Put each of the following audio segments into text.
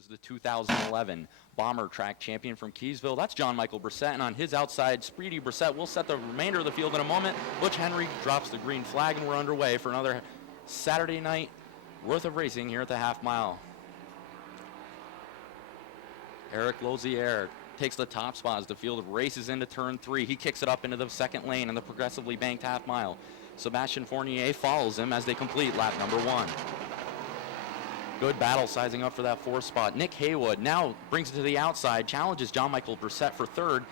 was the 2011 Bomber Track champion from Keysville. That's John Michael Brissett, and on his outside, Speedy Brissett will set the remainder of the field in a moment. Butch Henry drops the green flag, and we're underway for another Saturday night worth of racing here at the half mile. Eric Lozier takes the top spot as the field races into turn 3. He kicks it up into the second lane in the progressively banked half mile. Sebastian Fournier follows him as they complete lap number 1. Good battle sizing up for that 4th spot. Nick Haywood now brings it to the outside, challenges John Michael Brissett for 3rd.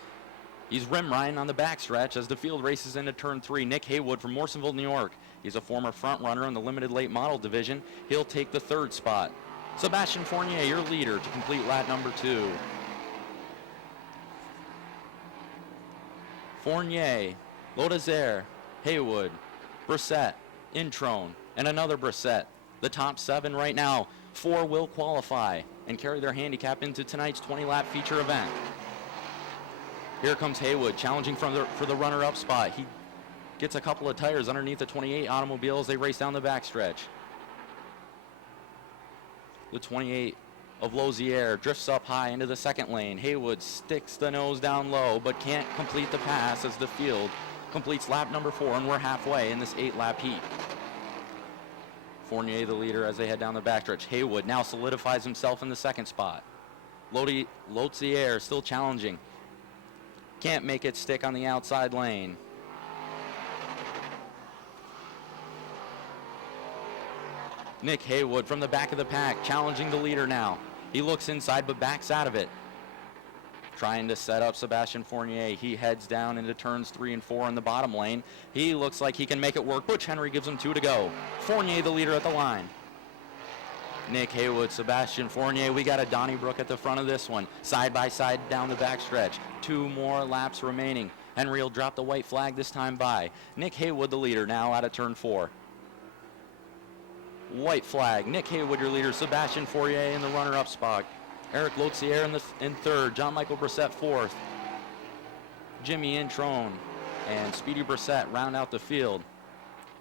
He's rim riding on the backstretch as the field races into turn 3. Nick Haywood from Morrisonville, New York. He's a former front runner in the limited late model division. He'll take the 3rd spot. Sebastian Fournier, your leader, to complete lap number 2. Fournier, Lodazer, Haywood, Brissett, Introne, and another Brissett. The top 7 right now. 4 will qualify and carry their handicap into tonight's 20-lap feature event. Here comes Haywood challenging for the runner-up spot. He gets a couple of tires underneath the 28 automobile as they race down the backstretch. The 28 of Lozier drifts up high into the second lane. Haywood sticks the nose down low but can't complete the pass as the field completes lap number 4, and we're halfway in this 8-lap heat. Fournier the leader as they head down the backstretch. Haywood now solidifies himself in the 2nd spot. Lozier still challenging. Can't make it stick on the outside lane. Nick Haywood from the back of the pack challenging the leader now. He looks inside but backs out of it. Trying to set up Sebastian Fournier. He heads down into turns 3 and 4 in the bottom lane. He looks like he can make it work. Butch Henry gives him 2 to go. Fournier the leader at the line. Nick Haywood, Sebastian Fournier. We got a Donnybrook at the front of this one. Side by side down the backstretch. 2 more laps remaining. Henry will drop the white flag this time by. Nick Haywood the leader now out of turn 4. White flag. Nick Haywood your leader. Sebastian Fournier in the runner-up spot. Eric Lozier in 3rd. John Michael Brissett 4th. Jimmy Introne and Speedy Brissett round out the field.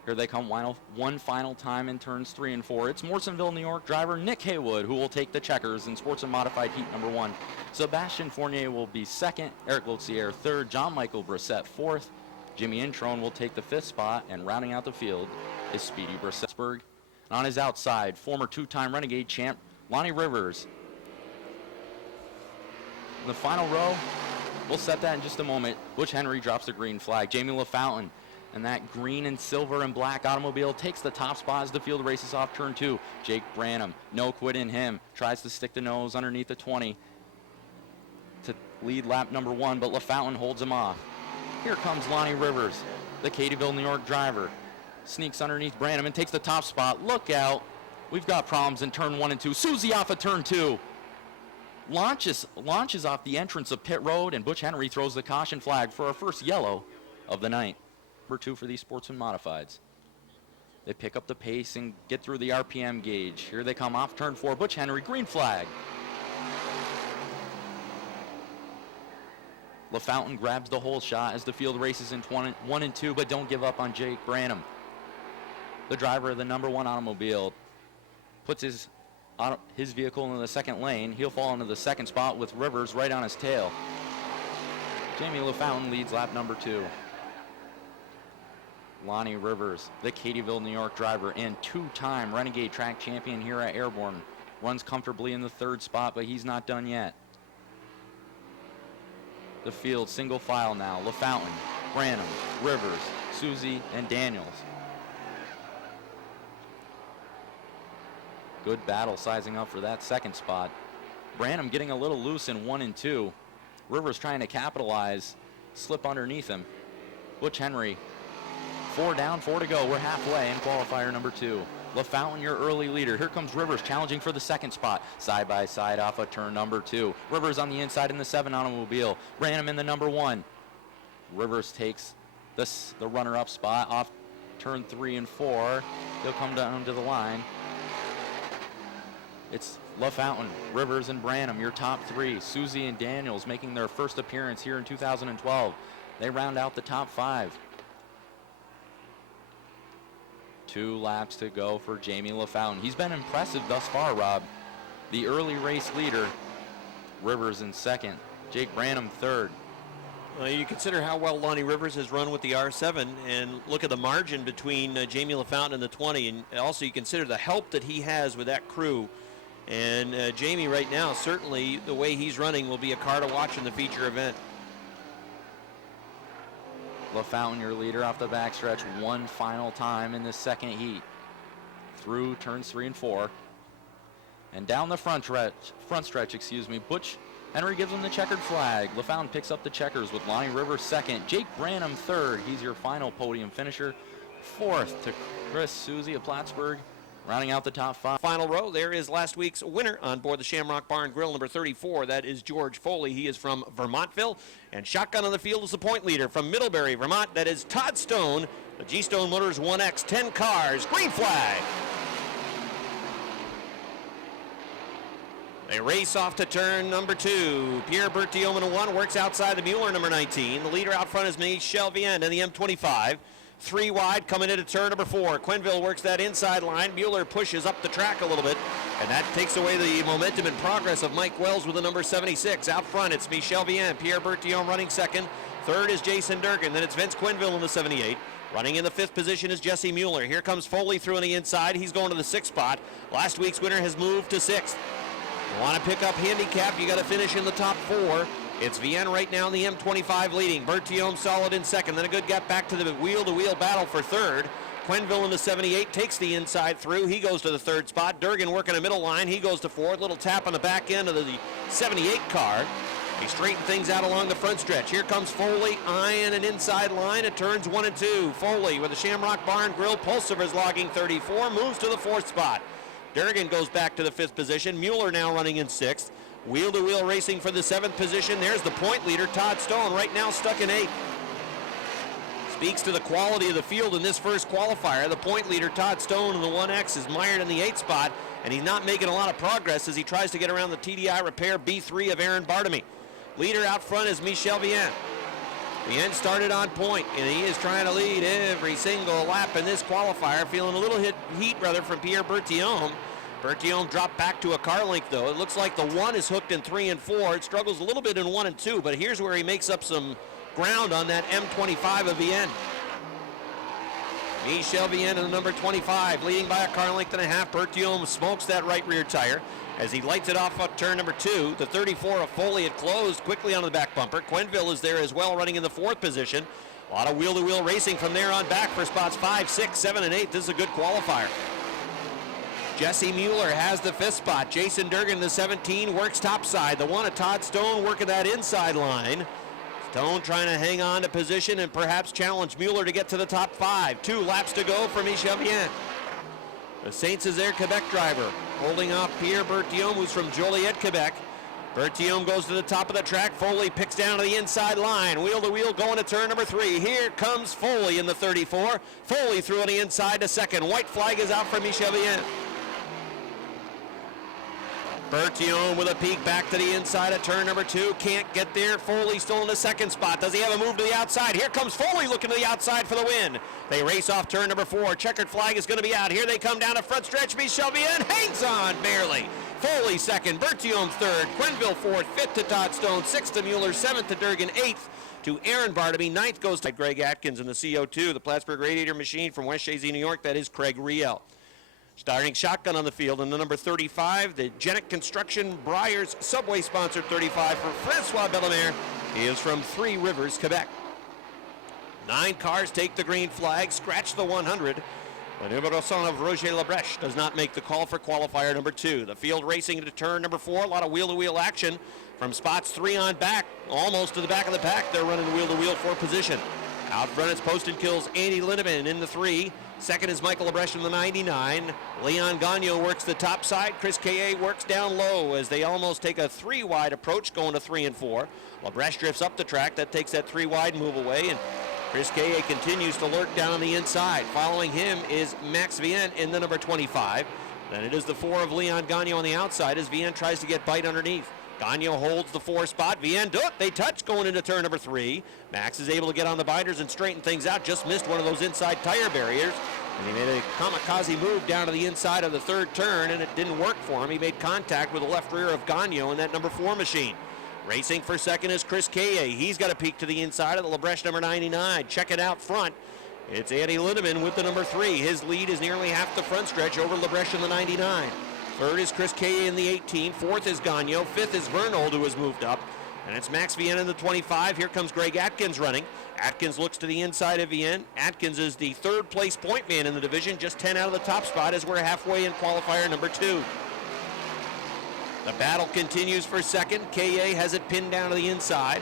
Here they come one final time in turns 3 and 4. It's Morrisonville, New York driver Nick Haywood who will take the checkers in Sportsman Modified Heat number 1. Sebastian Fournier will be 2nd. Eric Lozier 3rd. John Michael Brissett 4th. Jimmy Introne will take the 5th spot, and rounding out the field is Speedy Brissett. On his outside, former 2-time Renegade champ Lonnie Rivers. In the final row, we'll set that in just a moment. Butch Henry drops the green flag. Jamie LaFountain and that green and silver and black automobile takes the top spot as the field races off turn 2. Jake Branham, no quit in him, tries to stick the nose underneath the 20 to lead lap number 1, but LaFountain holds him off. Here comes Lonnie Rivers, the Katyville, New York driver. Sneaks underneath Branham and takes the top spot. Look out. We've got problems in turn 1 and 2. Susie off of turn 2. Launches off the entrance of pit road, and Butch Henry throws the caution flag for our first yellow of the night. Number 2 for these Sportsman Modifieds. They pick up the pace and get through the RPM gauge. Here they come off turn 4. Butch Henry, green flag. LaFountain grabs the whole shot as the field races in 1 and 2, but don't give up on Jake Branham. The driver of the number 1 automobile puts his vehicle into the 2nd lane. He'll fall into the 2nd spot with Rivers right on his tail. Jamie LaFountain leads lap number 2. Lonnie Rivers, the Katyville, New York driver and 2-time Renegade track champion here at Airborne, runs comfortably in the 3rd spot, but he's not done yet. The field single file now. LaFountain, Branham, Rivers, Susie, and Daniels. Good battle sizing up for that 2nd spot. Branham getting a little loose in 1 and 2. Rivers trying to capitalize, slip underneath him. Butch Henry, 4 down, 4 to go. We're halfway in qualifier number 2. LaFountain, your early leader. Here comes Rivers challenging for the 2nd spot. Side by side off of turn number 2. Rivers on the inside in the 7 automobile. Branham in the number 1. Rivers takes the runner-up spot off turn 3 and 4. He'll come down to the line. It's LaFountain, Rivers, and Branham, your top 3. Susie and Daniels making their first appearance here in 2012. They round out the top 5. 2 laps to go for Jamie LaFountain. He's been impressive thus far, Rob. the early race leader. Rivers in second. Jake Branham third. You consider how well Lonnie Rivers has run with the R7 and look at the margin between Jamie LaFountain and the 20. And also you consider the help that he has with that crew. And Jamie right now, certainly the way he's running will be a car to watch in the feature event. LaFountain, your leader off the backstretch, one final time in this second heat. Through turns 3 and 4. And down the front stretch, Butch Henry gives him the checkered flag. LaFountain picks up the checkers with Lonnie Rivers second. Jake Branham third. He's your final podium finisher. Fourth to Chris Susie of Plattsburgh, rounding out the top 5. Final row, there is last week's winner on board the Shamrock Barn Grill, number 34. That is George Foley. He is from Vermontville. And shotgun on the field is the point leader from Middlebury, Vermont. That is Todd Stone. The G-Stone Motors 1X, 10 cars, green flag. They race off to turn number 2. Pierre Berthiaume in a 1 works outside the Mueller, number 19. The leader out front is Michel Vienne in the M25. 3 wide coming into turn number 4. Quenneville works that inside line. Mueller pushes up the track a little bit, and that takes away the momentum and progress of Mike Wells with the number 76. Out front, it's Michel Vienne. Pierre Berthiaume running second. Third is Jason Durkin. Then it's Vince Quenneville in the 78. Running in the 5th position is Jesse Mueller. Here comes Foley through on the inside. He's going to the 6th spot. Last week's winner has moved to 6th. You want to pick up handicap, you got to finish in the top 4. It's Vienne right now in the M25 leading. Berthiaume solid in second. Then a good gap back to the wheel-to-wheel battle for third. Quenneville in the 78 takes the inside through. He goes to the 3rd spot. Durgan working a middle line. He goes to 4th. Little tap on the back end of the 78 car. They straighten things out along the front stretch. Here comes Foley, eyeing an inside line at turns 1 and 2. Foley with the Shamrock Barn Grill. Pulsiver is logging 34. Moves to the 4th spot. Durgan goes back to the 5th position. Mueller now running in 6th. Wheel-to-wheel racing for the 7th position. There's the point leader, Todd Stone, right now stuck in 8th. Speaks to the quality of the field in this first qualifier. The point leader, Todd Stone, in the 1X is mired in the 8th spot, and he's not making a lot of progress as he tries to get around the TDI Repair B3 of Aaron Bartamy. Leader out front is Michel Vienne. Vienne started on point, and he is trying to lead every single lap in this qualifier, feeling a little heat from Pierre Berthiaume. Berthiaume dropped back to a car length, though. It looks like the 1 is hooked in 3 and 4. It struggles a little bit in 1 and 2, but here's where he makes up some ground on that M25 of Vienne. Michel Vienne in the number 25, leading by a car length and a half. Berthiaume smokes that right rear tire as he lights it off at turn number 2. The 34 of Foley had closed quickly onto the back bumper. Quenneville is there as well, running in the 4th position. A lot of wheel-to-wheel racing from there on back for spots 5, 6, 7, and 8. This is a good qualifier. Jesse Mueller has the 5th spot. Jason Durgan, the 17, works topside. The 1 of Todd Stone working that inside line. Stone trying to hang on to position and perhaps challenge Mueller to get to the top 5. 2 laps to go for Michel Vienne. The Saint-Césaire Quebec driver holding off Pierre Berthiaume, who's from Joliet, Quebec. Berthiaume goes to the top of the track. Foley picks down to the inside line. Wheel-to-wheel going to turn number 3. Here comes Foley in the 34. Foley through on the inside to second. White flag is out for Michel Vienne. Berthiaume with a peek back to the inside at turn number 2. Can't get there. Foley still in the 2nd spot. Does he have a move to the outside? Here comes Foley looking to the outside for the win. They race off turn number 4. Checkered flag is going to be out. Here they come down the front stretch. Michel Vienne hangs on barely. Foley 2nd. Berthiaume 3rd. Quenneville 4th. 5th to Todd Stone. 6th to Mueller. 7th to Durgan. 8th to Aaron Bartamy. 9th goes to Greg Atkins in the CO2. The Plattsburgh Radiator Machine from West Shazy, New York. That is Craig Riel. Starting shotgun on the field in the number 35, the Genic Construction Briars Subway sponsored 35 for Francois Bellemare. He is from Three Rivers, Quebec. 9 cars take the green flag, scratch the 100. The numero son of Roger Labrèche does not make the call for qualifier number 2. The field racing into turn number 4, a lot of wheel-to-wheel action from spots 3 on back, almost to the back of the pack. They're running wheel-to-wheel for position. Out front, it's Poston Kills Andy Lindemann in the 3. Second is Michael Labrèche in the 99. Leon Gagnon works the top side. Chris K.A. works down low as they almost take a 3-wide approach going to 3 and 4. Labrèche drifts up the track. That takes that 3-wide move away, and Chris K.A. continues to lurk down on the inside. Following him is Max Vienne in the number 25. Then it is the 4 of Leon Gagnon on the outside as Vienne tries to get bite underneath. Gagnon holds the 4 spot. Vienne, they touch going into turn number 3. Max is able to get on the binders and straighten things out. Just missed one of those inside tire barriers. And he made a kamikaze move down to the inside of the third turn, and it didn't work for him. He made contact with the left rear of Gagnon in that number 4 machine. Racing for second is Chris Kaye. He's got a peek to the inside of the LaBreche number 99. Check it out front. It's Andy Lindemann with the number 3. His lead is nearly half the front stretch over LaBreche in the 99. Third is Chris Kaye in the 18. Fourth is Gagnon. Fifth is Vernold, who has moved up. And it's Max Vienne in the 25. Here comes Greg Atkins running. Atkins looks to the inside of Vienne. Atkins is the third place point man in the division, just 10 out of the top spot as we're halfway in qualifier number 2. The battle continues for second. Kaye has it pinned down to the inside.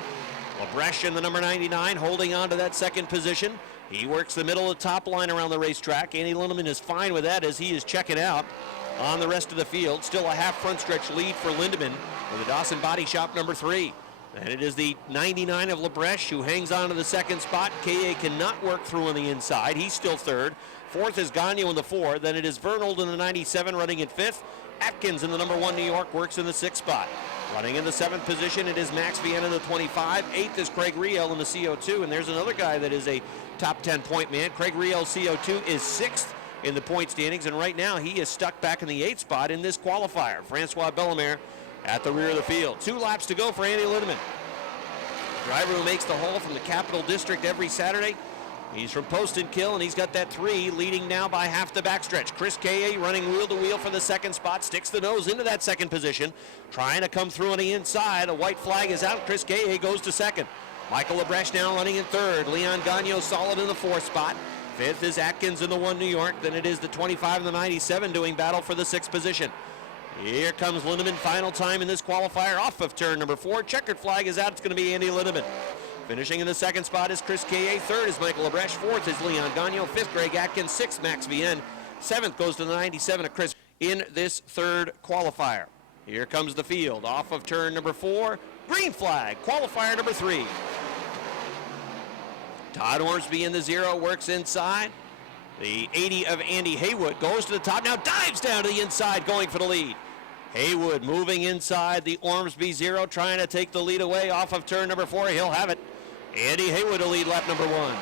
LaBreche in the number 99 holding on to that second position. He works the middle of the top line around the racetrack. Andy Lindemann is fine with that as he is checking out on the rest of the field. Still a half front stretch lead for Lindemann with the Dawson Body Shop number 3. And it is the 99 of LaBreche who hangs on to the second spot. Kaye cannot work through on the inside. He's still third. Fourth is Gagnon in the 4. Then it is Vernold in the 97 running in 5th. Atkins in the number 1 New York works in the 6th spot. Running in the 7th position, it is Max Vienne in the 25. 8th is Craig Riel in the CO2. And there's another guy that is a top 10 point man. Craig Riel CO2 is 6th in the point standings. And right now he is stuck back in the 8th spot in this qualifier. Francois Bellemare at the rear of the field. 2 laps to go for Andy Lindemann. Driver who makes the haul from the Capital District every Saturday. He's from Poston Kill, and he's got that 3, leading now by half the backstretch. Chris Kaye running wheel to wheel for the second spot, sticks the nose into that second position, trying to come through on the inside. A white flag is out. Chris Kaye goes to second. Michael LaBreche now running in third. Leon Gagnon solid in the 4th spot. 5th is Atkins in the 1 New York. Then it is the 25 and the 97 doing battle for the 6th position. Here comes Lindemann, final time in this qualifier off of turn number 4. Checkered flag is out. It's going to be Andy Lindemann. Finishing in the 2nd spot is Chris Kaye. 3rd is Michael LaBreche. 4th is Leon Gagnon. 5th, Greg Atkins. 6th, Max Vienne. 7th goes to the 97 of Chris in this 3rd qualifier. Here comes the field off of turn number 4. Green flag, qualifier number 3. Todd Ormsby in the 0 works inside. The 80 of Andy Haywood goes to the top, now dives down to the inside going for the lead. Haywood moving inside the Ormsby 0, trying to take the lead away off of turn number 4. He'll have it. Andy Haywood to lead lap number 1.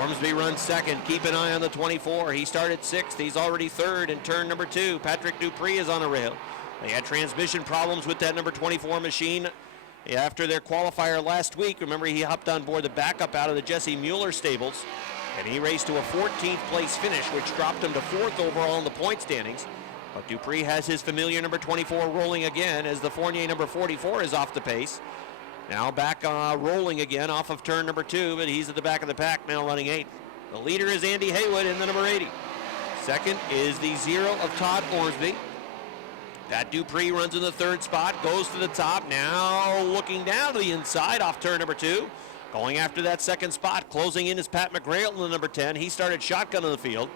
Ormsby runs second. Keep an eye on the 24. He started 6th. He's already 3rd in turn number 2. Patrick Dupree is on a rail. They had transmission problems with that number 24 machine after their qualifier last week. Remember, he hopped on board the backup out of the Jesse Mueller stables, and he raced to a 14th place finish, which dropped him to 4th overall in the point standings. But Dupree has his familiar number 24 rolling again as the Fournier number 44 is off the pace. Now back rolling again off of turn number 2, but he's at the back of the pack now running 8th. The leader is Andy Haywood in the number 80. Second is the 0 of Todd Ormsby. Pat Dupree runs in the 3rd spot, goes to the top, now looking down to the inside off turn number 2. Going after that 2nd spot, closing in is Pat McGrail in the number 10. He started shotgun in the field.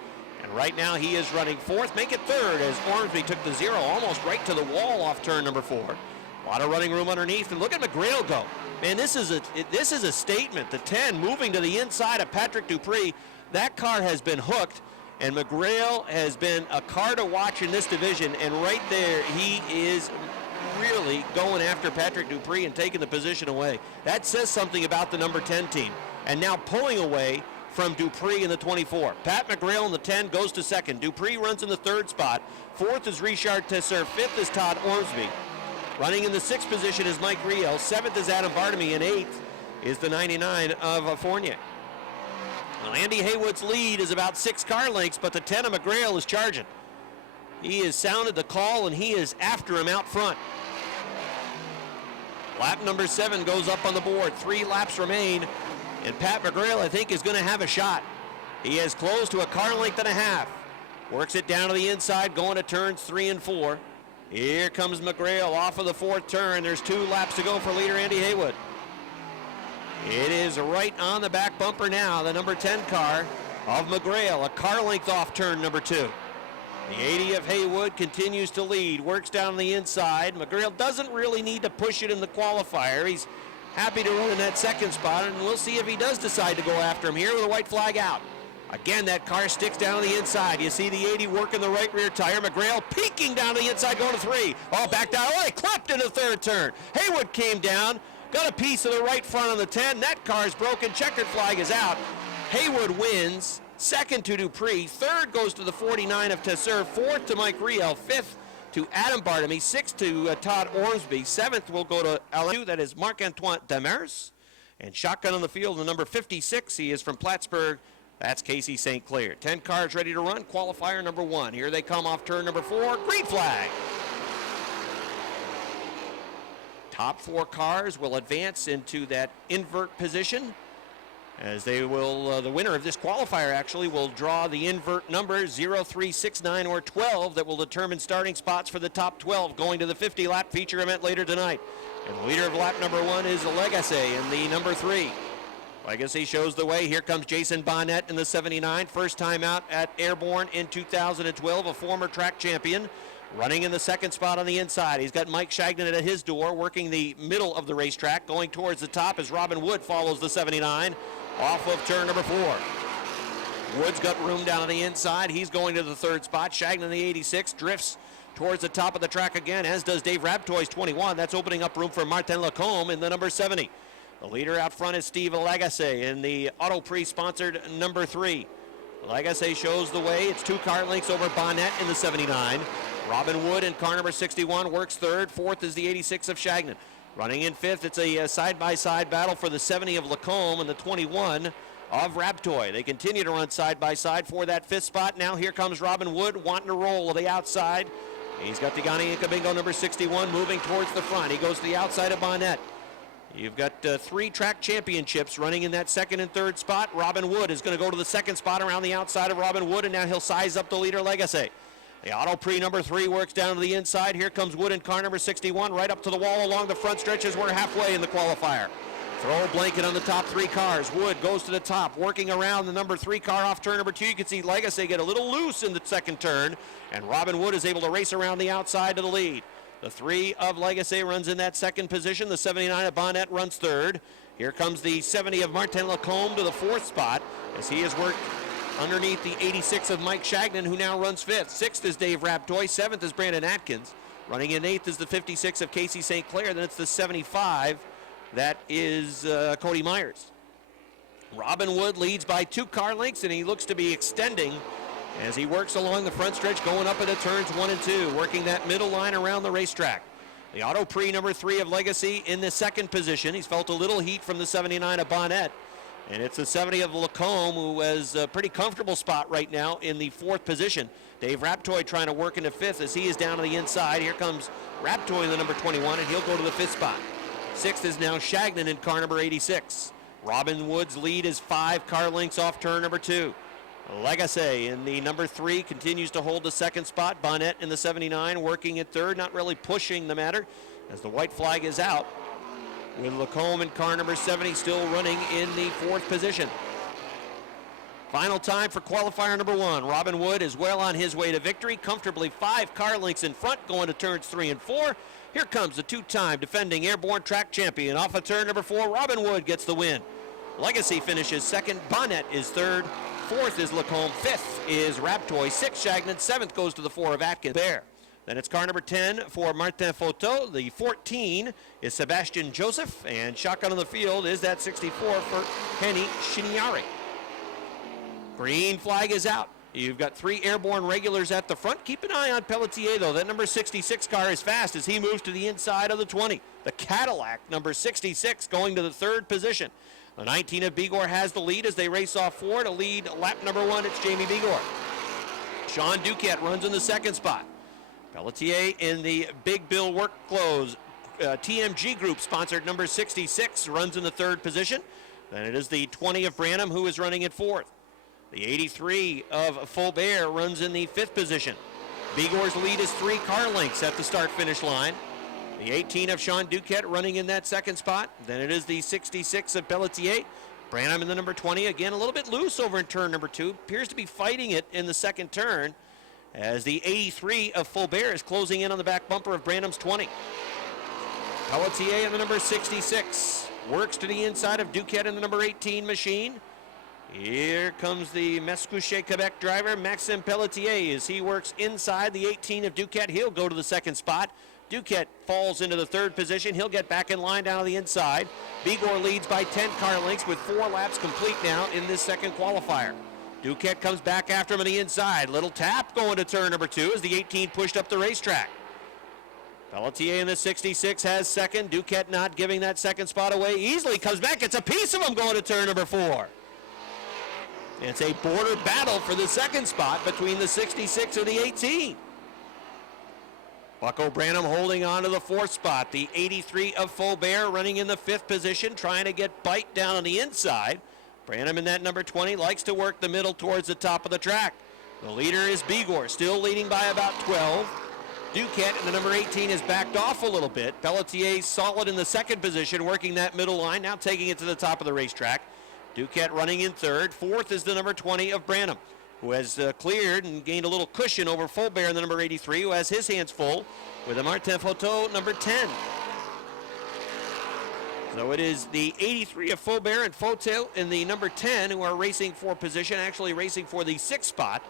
And right now he is running 4th, make it 3rd as Ormsby took the 0 almost right to the wall off turn number 4. A lot of running room underneath, and look at McGrail go. Man, this is a statement. The 10 moving to the inside of Patrick Dupree. That car has been hooked, and McGrail has been a car to watch in this division, and right there he is really going after Patrick Dupree and taking the position away. That says something about the number 10 team. And now pulling away from Dupree in the 24. Pat McGrail in the 10 goes to 2nd. Dupree runs in the 3rd spot. 4th is Richard Tesser. 5th is Todd Ormsby. Running in the 6th position is Mike Riel. 7th is Adam Bartamy, and 8th is the 99 of Fournier. Now, Andy Haywood's lead is about 6 car lengths, but the 10 of McGrail is charging. He has sounded the call, and he is after him out front. Lap number 7 goes up on the board. 3 laps remain. And Pat McGrail, I think, is going to have a shot. He has closed to a car length and a half. Works it down to the inside, going to turns 3 and 4. Here comes McGrail off of the 4th turn. There's 2 laps to go for leader Andy Haywood. It is right on the back bumper now, the number 10 car of McGrail, a car length off turn number 2. The 80 of Haywood continues to lead, works down the inside. McGrail doesn't really need to push it in the qualifier. He's happy to run in that 2nd spot, and we'll see if he does decide to go after him here with a white flag out. Again, that car sticks down to the inside. You see the 80 working the right rear tire. McGrail peeking down to the inside, going to 3. Oh, back down. Oh, he clipped in the 3rd turn. Haywood came down, got a piece of the right front on the 10. That car is broken. Checkered flag is out. Haywood wins second to Dupree, third goes to the 49 of Tesser, fourth to Mike Riel, fifth to Adam Bartamy, sixth to Todd Ormsby, seventh will go to LSU, that is Marc-Antoine Demers, and shotgun on the field, the number 56, he is from Plattsburgh, that's Casey St. Clair. 10 cars ready to run, qualifier number 1. Here they come off turn number 4, green flag. Top 4 cars will advance into that invert position, as they will, the winner of this qualifier actually will draw the invert number 0, 3, 6, 9, or 12 that will determine starting spots for the top 12 going to the 50-lap feature event later tonight. And the leader of lap number 1 is Legacy in the number 3. Legacy shows the way. Here comes Jason Bonnet in the 79, first time out at Airborne in 2012, a former track champion. Running in the second spot on the inside. He's got Mike Shagnon at his door, working the middle of the racetrack. Going towards the top as Robin Wood follows the 79 off of turn number 4. Wood's got room down on the inside. He's going to the third spot. Shagnon, the 86, drifts towards the top of the track again, as does Dave Rabtoy's 21. That's opening up room for Martin Lacombe in the number 70. The leader out front is Steve Lagasse in the Auto Pre-sponsored number 3. Lagasse shows the way. It's 2 car lengths over Bonnet in the 79. Robin Wood in car number 61 works third. Fourth is the 86 of Shagnon. Running in fifth, it's a side-by-side battle for the 70 of Lacombe and the 21 of Rabtoy. They continue to run side-by-side for that fifth spot. Now here comes Robin Wood wanting to roll to the outside. He's got Tigani Incabingo number 61 moving towards the front. He goes to the outside of Bonnet. You've got 3 track championships running in that second and third spot. Robin Wood is going to go to the second spot around the outside of Robin Wood, and now he'll size up the leader, Legacy. The Auto Pre number 3 works down to the inside. Here comes Wood in car number 61, right up to the wall along the front stretch as we're halfway in the qualifier. Throw a blanket on the top 3 cars. Wood goes to the top, working around the number 3 car off turn number 2. You can see Legacy get a little loose in the second turn, and Robin Wood is able to race around the outside to the lead. The 3 of Legacy runs in that second position. The 79 of Bonnet runs third. Here comes the 70 of Martin Lacombe to the 4th spot as he has worked underneath the 86 of Mike Shagnon, who now runs 5th. 6th is Dave Rabtoy. 7th is Brandon Atkins. Running in 8th is the 56 of Casey St. Clair. Then it's the 75. That is Cody Myers. Robin Wood leads by 2 car lengths, and he looks to be extending as he works along the front stretch, going up into turns 1 and 2, working that middle line around the racetrack. The Auto Pre number 3 of Legacy in the second position. He's felt a little heat from the 79 of Bonnet. And it's the 70 of Lacombe, who has a pretty comfortable spot right now in the 4th position. Dave Rabtoy trying to work into 5th as he is down to the inside. Here comes Rabtoy in the number 21, and he'll go to the 5th spot. 6th is now Shagnon in car number 86. Robin Wood's lead is 5 car lengths off turn number 2. Legacy in the number 3 continues to hold the second spot. Bonnet in the 79 working at third, not really pushing the matter as the white flag is out, with Lacombe in car number 70 still running in the 4th position. Final time for qualifier number 1. Robin Wood is well on his way to victory, comfortably 5 car lengths in front, going to turns 3 and 4. Here comes the 2-time defending Airborne track champion. Off of turn number 4, Robin Wood gets the win. Legacy finishes 2nd, Bonnet is 3rd, 4th is Lacombe, 5th is Rabtoy, 6th Shagnon, 7th goes to the 4 of Atkins. There. Then it's car number 10 for Martin Photo. The 14 is Sebastian Joseph, and shotgun on the field is that 64 for Henny Shiniari. Green flag is out. You've got 3 Airborne regulars at the front. Keep an eye on Pelletier, though. That number 66 car is fast as he moves to the inside of the 20. The Cadillac, number 66, going to the 3rd position. The 19 of Bigor has the lead as they race off 4 to lead lap number 1. It's Jamie Bigor. Sean Duquette runs in the 2nd spot. Pelletier in the Big Bill Work Clothes TMG Group sponsored number 66 runs in the 3rd position. Then it is the 20 of Branham who is running at 4th. The 83 of Faubert runs in the 5th position. Bigor's lead is 3 car lengths at the start-finish line. The 18 of Sean Duquette running in that 2nd spot. Then it is the 66 of Pelletier. Branham in the number 20, again a little bit loose over in turn number 2. Appears to be fighting it in the 2nd turn, as the 83 of Faubert is closing in on the back bumper of Branham's 20. Pelletier in the number 66 works to the inside of Duquette in the number 18 machine. Here comes the Mascouche Quebec driver, Maxime Pelletier, as he works inside the 18 of Duquette. He'll go to the 2nd spot. Duquette falls into the 3rd position. He'll get back in line down to the inside. Bigor leads by 10 car lengths with 4 laps complete now in this 2nd qualifier. Duquette comes back after him on the inside. Little tap going to turn number 2 as the 18 pushed up the racetrack. Pelletier in the 66 has second. Duquette not giving that second spot away easily. Comes back, gets a piece of him going to turn number 4. It's a border battle for the second spot between the 66 and the 18. Bucko Branham holding on to the 4th spot. The 83 of Faubert running in the 5th position, trying to get bite down on the inside. Branham in that number 20 likes to work the middle towards the top of the track. The leader is Bigor, still leading by about 12. Duquette in the number 18 has backed off a little bit. Pelletier solid in the 2nd position, working that middle line, now taking it to the top of the racetrack. Duquette running in 3rd. 4th is the number 20 of Branham, who has cleared and gained a little cushion over Faubert in the number 83, who has his hands full with a Martin Photo number 10. So it is the 83 of Faubert and Photo in the number 10 who are racing for position, actually racing for the 6th spot.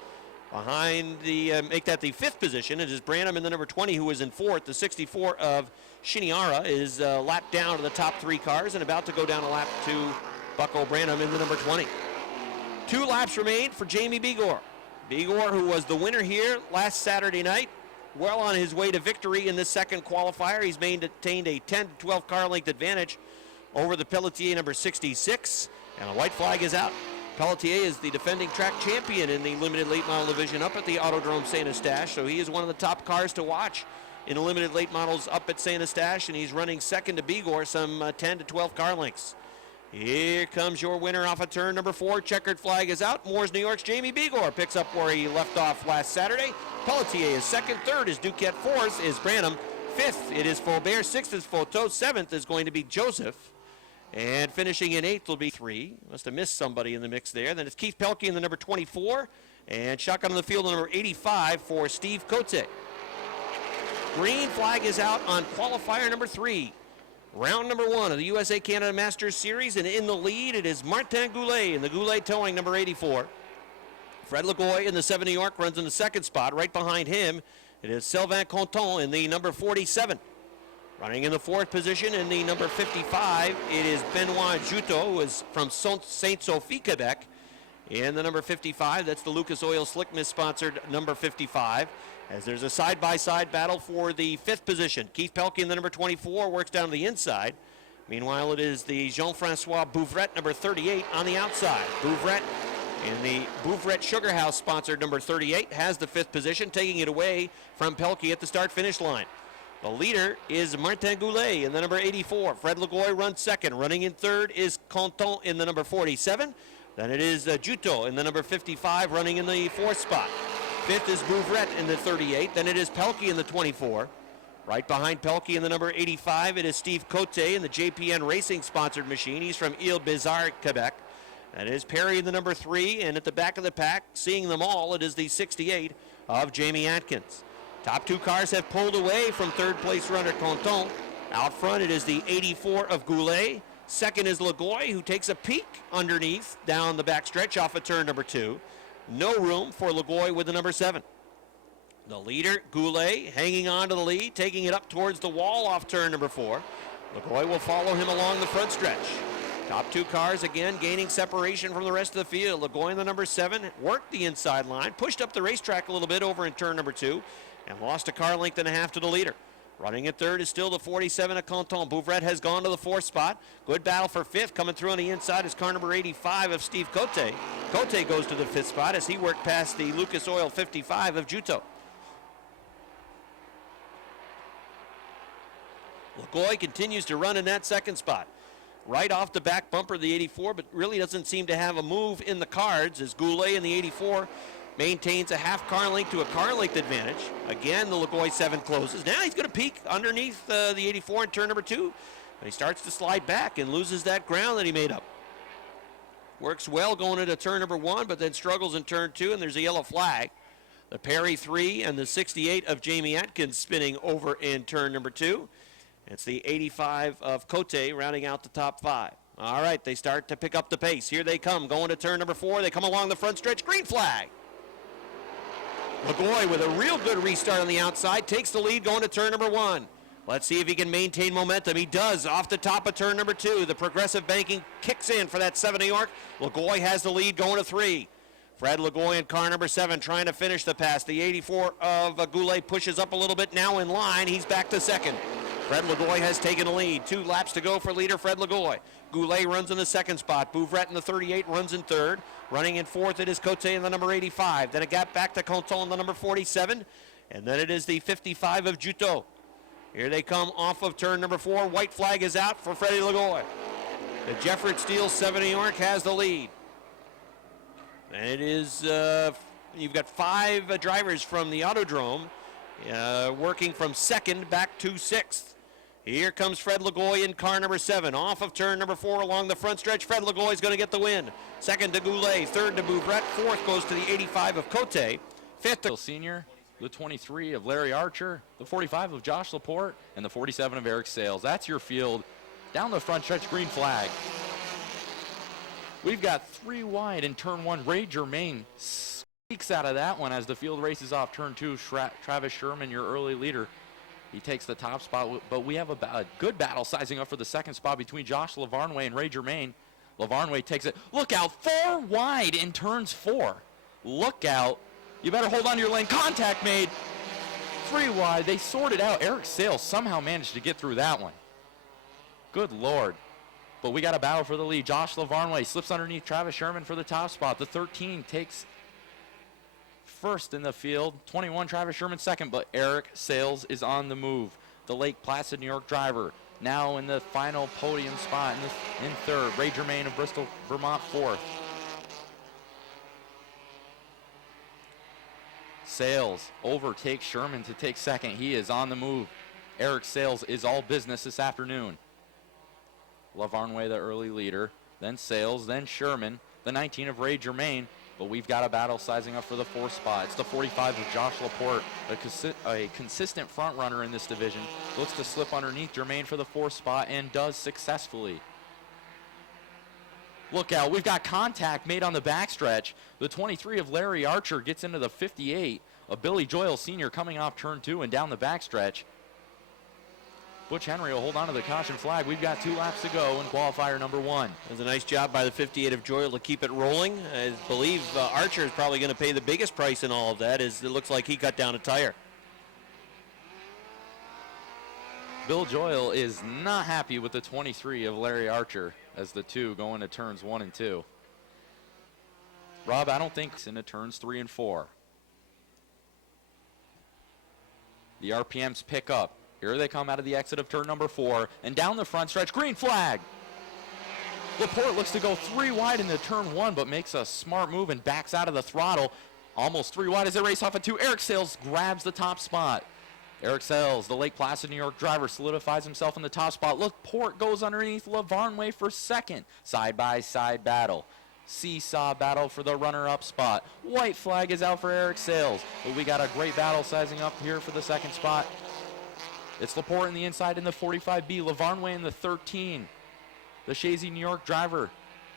Behind the, make that the 5th position. It is Branham in the number 20 who is in 4th. The 64 of Shiniara is lapped down to the top 3 cars and about to go down a lap to Bucko Branham in the number 20. 2 laps remain for Jamie Bigor. Bigor, who was the winner here last Saturday night, well on his way to victory in this second qualifier. He's maintained a 10 to 12 car length advantage over the Pelletier number 66, and a white flag is out. Pelletier is the defending track champion in the limited late model division up at the Autodrome Saint Eustache, so he is one of the top cars to watch in the limited late models up at Saint Eustache, and he's running second to Bigor, some 10 to 12 car lengths. Here comes your winner off of turn number 4. Checkered flag is out. Moores, New York's Jamie Bigor picks up where he left off last Saturday. Pelletier is second. 3rd is Duquette. 4th is Branham. 5th, it is Faubert. 6th is Photo. 7th is going to be Joseph. And finishing in 8th will be 3. Must have missed somebody in the mix there. Then it's Keith Pelkey in the number 24. And shotgun on the field, number 85 for Steve Cote. Green flag is out on qualifier number 3. Round number 1 of the USA Canada Masters Series, and in the lead it is Martin Goulet in the Goulet Towing number 84. Fred Legoy in the 7 New York runs in the 2nd spot. Right behind him it is Sylvain Conton in the number 47. Running in the 4th position in the number 55, it is Benoit Juteau, who is from Saint-Sophie, Quebec. In the number 55, that's the Lucas Oil Slickness sponsored number 55. As there's a side-by-side battle for the 5th position. Keith Pelkey in the number 24 works down to the inside. Meanwhile, it is the Jean-Francois Bouvret, number 38, on the outside. Bouvret in the Bouvret Sugar House sponsored number 38 has the 5th position, taking it away from Pelkey at the start-finish line. The leader is Martin Goulet in the number 84. Fred Legoy runs 2nd. Running in 3rd is Conton in the number 47. Then it is Juteau in the number 55 running in the 4th spot. 5th is Bouvret in the 38. Then it is Pelkey in the 24. Right behind Pelkey in the number 85, it is Steve Cote in the JPN Racing sponsored machine. He's from Ile Bizarre, Quebec. That is Perry in the number 3. And at the back of the pack, seeing them all, it is the 68 of Jamie Atkins. Top 2 cars have pulled away from 3rd place runner Conton. Out front, it is the 84 of Goulet. 2nd is Legoy, who takes a peek underneath down the backstretch off of turn number 2. No room for Legoy with the number 7. The leader, Goulet, hanging on to the lead, taking it up towards the wall off turn number 4. Legoy will follow him along the front stretch. Top 2 cars again gaining separation from the rest of the field. Legoy in the number 7 worked the inside line, pushed up the racetrack a little bit over in turn number 2, and lost a car length and a half to the leader. Running at 3rd is still the 47 of Conton. Bouvret has gone to the 4th spot. Good battle for 5th. Coming through on the inside is car number 85 of Steve Cote. Cote goes to the 5th spot as he worked past the Lucas Oil 55 of Juteau. Legoy continues to run in that 2nd spot. Right off the back bumper of the 84, but really doesn't seem to have a move in the cards as Goulet in the 84 maintains a half car length to a car length advantage. Again, the Legoy 7 closes. Now he's going to peek underneath the 84 in turn number 2. He starts to slide back and loses that ground that he made up. Works well going into turn number 1, but then struggles in turn 2, and there's a yellow flag. The Perry 3 and the 68 of Jamie Atkins spinning over in turn number 2. It's the 85 of Cote rounding out the top 5. All right, they start to pick up the pace. Here they come, going to turn number 4. They come along the front stretch. Green flag. Legoy with a real good restart on the outside, takes the lead going to turn number 1. Let's see if he can maintain momentum. He does off the top of turn number 2. The progressive banking kicks in for that 7 New York. Legoy has the lead going to 3. Fred Lagoy in car number 7 trying to finish the pass. The 84 of Goulet pushes up a little bit, now in line. He's back to second. Fred Lagoy has taken a lead. 2 laps to go for leader Fred Lagoy. Goulet runs in the second spot. Bouvret in the 38 runs in third. Running in fourth, it is Cote in the number 85. Then it got back to Conton in the number 47. And then it is the 55 of Juteau. Here they come off of turn number 4. White flag is out for Freddie Lagoy. The Jeffrett Steel 7 New York has the lead. And it is, you've got 5 drivers from the Autodrome working from second back to 6th. Here comes Fred Lagoy in car number 7. Off of turn number 4 along the front stretch. Fred Lagoy is going to get the win. Second to Goulet, third to Bouvret, fourth goes to the 85 of Cote, fifth to Senior, the 23 of Larry Archer, the 45 of Josh Laporte, and the 47 of Eric Sales. That's your field. Down the front stretch, green flag. We've got 3 wide in turn 1. Ray Germain squeaks out of that one as the field races off turn 2. Travis Sherman, your early leader. He takes the top spot, but we have a good battle sizing up for the second spot between Josh Lavarnway and Ray Germain. Lavarnway takes it. Look out, 4 wide in turns 4. Look out. You better hold on to your lane. Contact made. 3 wide. They sorted out. Eric Sales somehow managed to get through that one. Good Lord. But we got a battle for the lead. Josh Lavarnway slips underneath Travis Sherman for the top spot. The 13 takes first in the field. 21, Travis Sherman second, but Eric Sales is on the move. The Lake Placid, New York driver now in the final podium spot in third. Ray Germain of Bristol, Vermont, fourth. Sales overtakes Sherman to take second. He is on the move. Eric Sales is all business this afternoon. Lavarnway, the early leader, then Sales, then Sherman, the 19 of Ray Germain, but we've got a battle sizing up for the 4th spot. It's the 45 of Josh Laporte, a consistent front runner in this division. Looks to slip underneath Germain for the 4th spot and does successfully. Look out, we've got contact made on the backstretch. The 23 of Larry Archer gets into the 58 of Billy Joyle Sr. coming off turn 2 and down the backstretch. Butch Henry will hold on to the caution flag. We've got 2 laps to go in qualifier number 1. It was a nice job by the 58 of Joyle to keep it rolling. I believe Archer is probably going to pay the biggest price in all of that, as it looks like he cut down a tire. Bill Joyle is not happy with the 23 of Larry Archer as the 2 go into turns 1 and 2. Rob, I don't think it's into turns 3 and 4. The RPMs pick up. Here they come out of the exit of turn number 4 and down the front stretch, green flag. Laporte looks to go 3 wide into turn 1, but makes a smart move and backs out of the throttle. Almost 3 wide as they race off at 2. Eric Sales grabs the top spot. Eric Sales, the Lake Placid, New York driver, solidifies himself in the top spot. Laporte goes underneath Lavarnway for second. Side-by-side battle. Seesaw battle for the runner-up spot. White flag is out for Eric Sales, but we got a great battle sizing up here for the second spot. It's Laporte in the inside in the 45B, Lavarnway in the 13. The Chazy, New York driver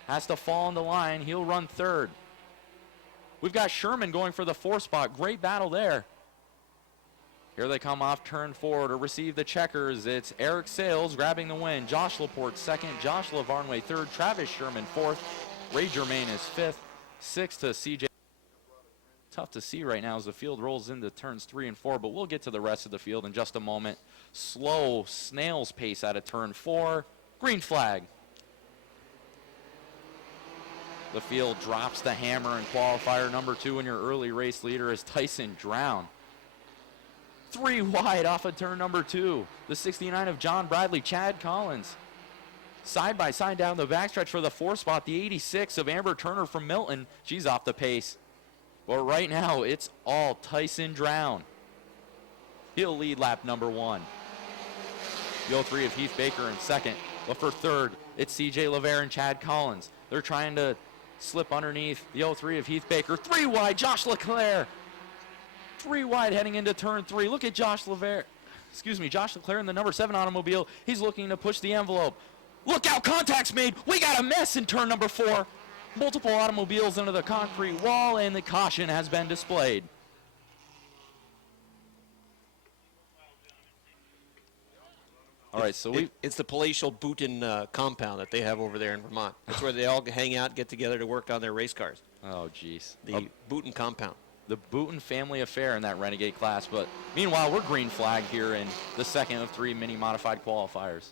has to fall on the line. He'll run third. We've got Sherman going for the 4th spot. Great battle there. Here they come off turn 4 to receive the checkers. It's Eric Sales grabbing the win. Josh Laporte second. Josh Lavarnway third. Travis Sherman 4th. Ray Germain is 5th. 6th to CJ. Tough to see right now as the field rolls into turns 3 and 4, but we'll get to the rest of the field in just a moment. Slow snail's pace out of turn 4. Green flag. The field drops the hammer in qualifier number 2, and your early race leader is Tyson Drown. 3 wide off of turn number 2. The 69 of John Bradley, Chad Collins. Side by side down the backstretch for the 4th spot. The 86 of Amber Turner from Milton. She's off the pace. But right now, it's all Tyson Drown. He'll lead lap number 1. The 03 of Heath Baker in second. But for third, it's CJ LeVere and Chad Collins. They're trying to slip underneath the 03 of Heath Baker. 3 wide, Josh Leclerc. 3 wide heading into turn 3. Look at Josh Leclerc in the number 7 automobile. He's looking to push the envelope. Look out, contact's made. We got a mess in turn number 4. Multiple automobiles into the concrete wall, and the caution has been displayed. All right, so it's the palatial Booten compound that they have over there in Vermont. That's where they all hang out, get together to work on their race cars. Oh, geez. The Booten compound. The Booten family affair in that Renegade class. But meanwhile, we're green flag here in the second of 3 mini modified qualifiers.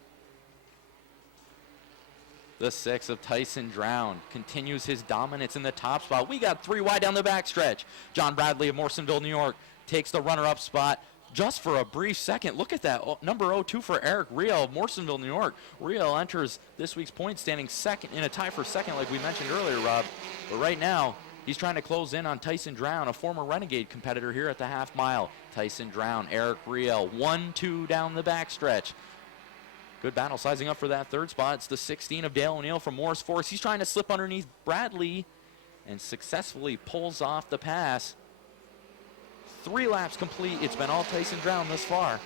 The 6 of Tyson Drown continues his dominance in the top spot. We got 3 wide down the backstretch. John Bradley of Morrisonville, New York, takes the runner-up spot just for a brief second. Look at that, number 02 for Eric Riel of Morrisonville, New York. Riel enters this week's point standing second in a tie for second like we mentioned earlier, Rob. But right now, he's trying to close in on Tyson Drown, a former Renegade competitor here at the half mile. Tyson Drown, Eric Riel, 1-2 down the backstretch. Good battle sizing up for that third spot. It's the 16 of Dale O'Neill from Morris Forks. He's trying to slip underneath Bradley and successfully pulls off the pass. 3 laps complete. It's been all Tyson Drown thus far.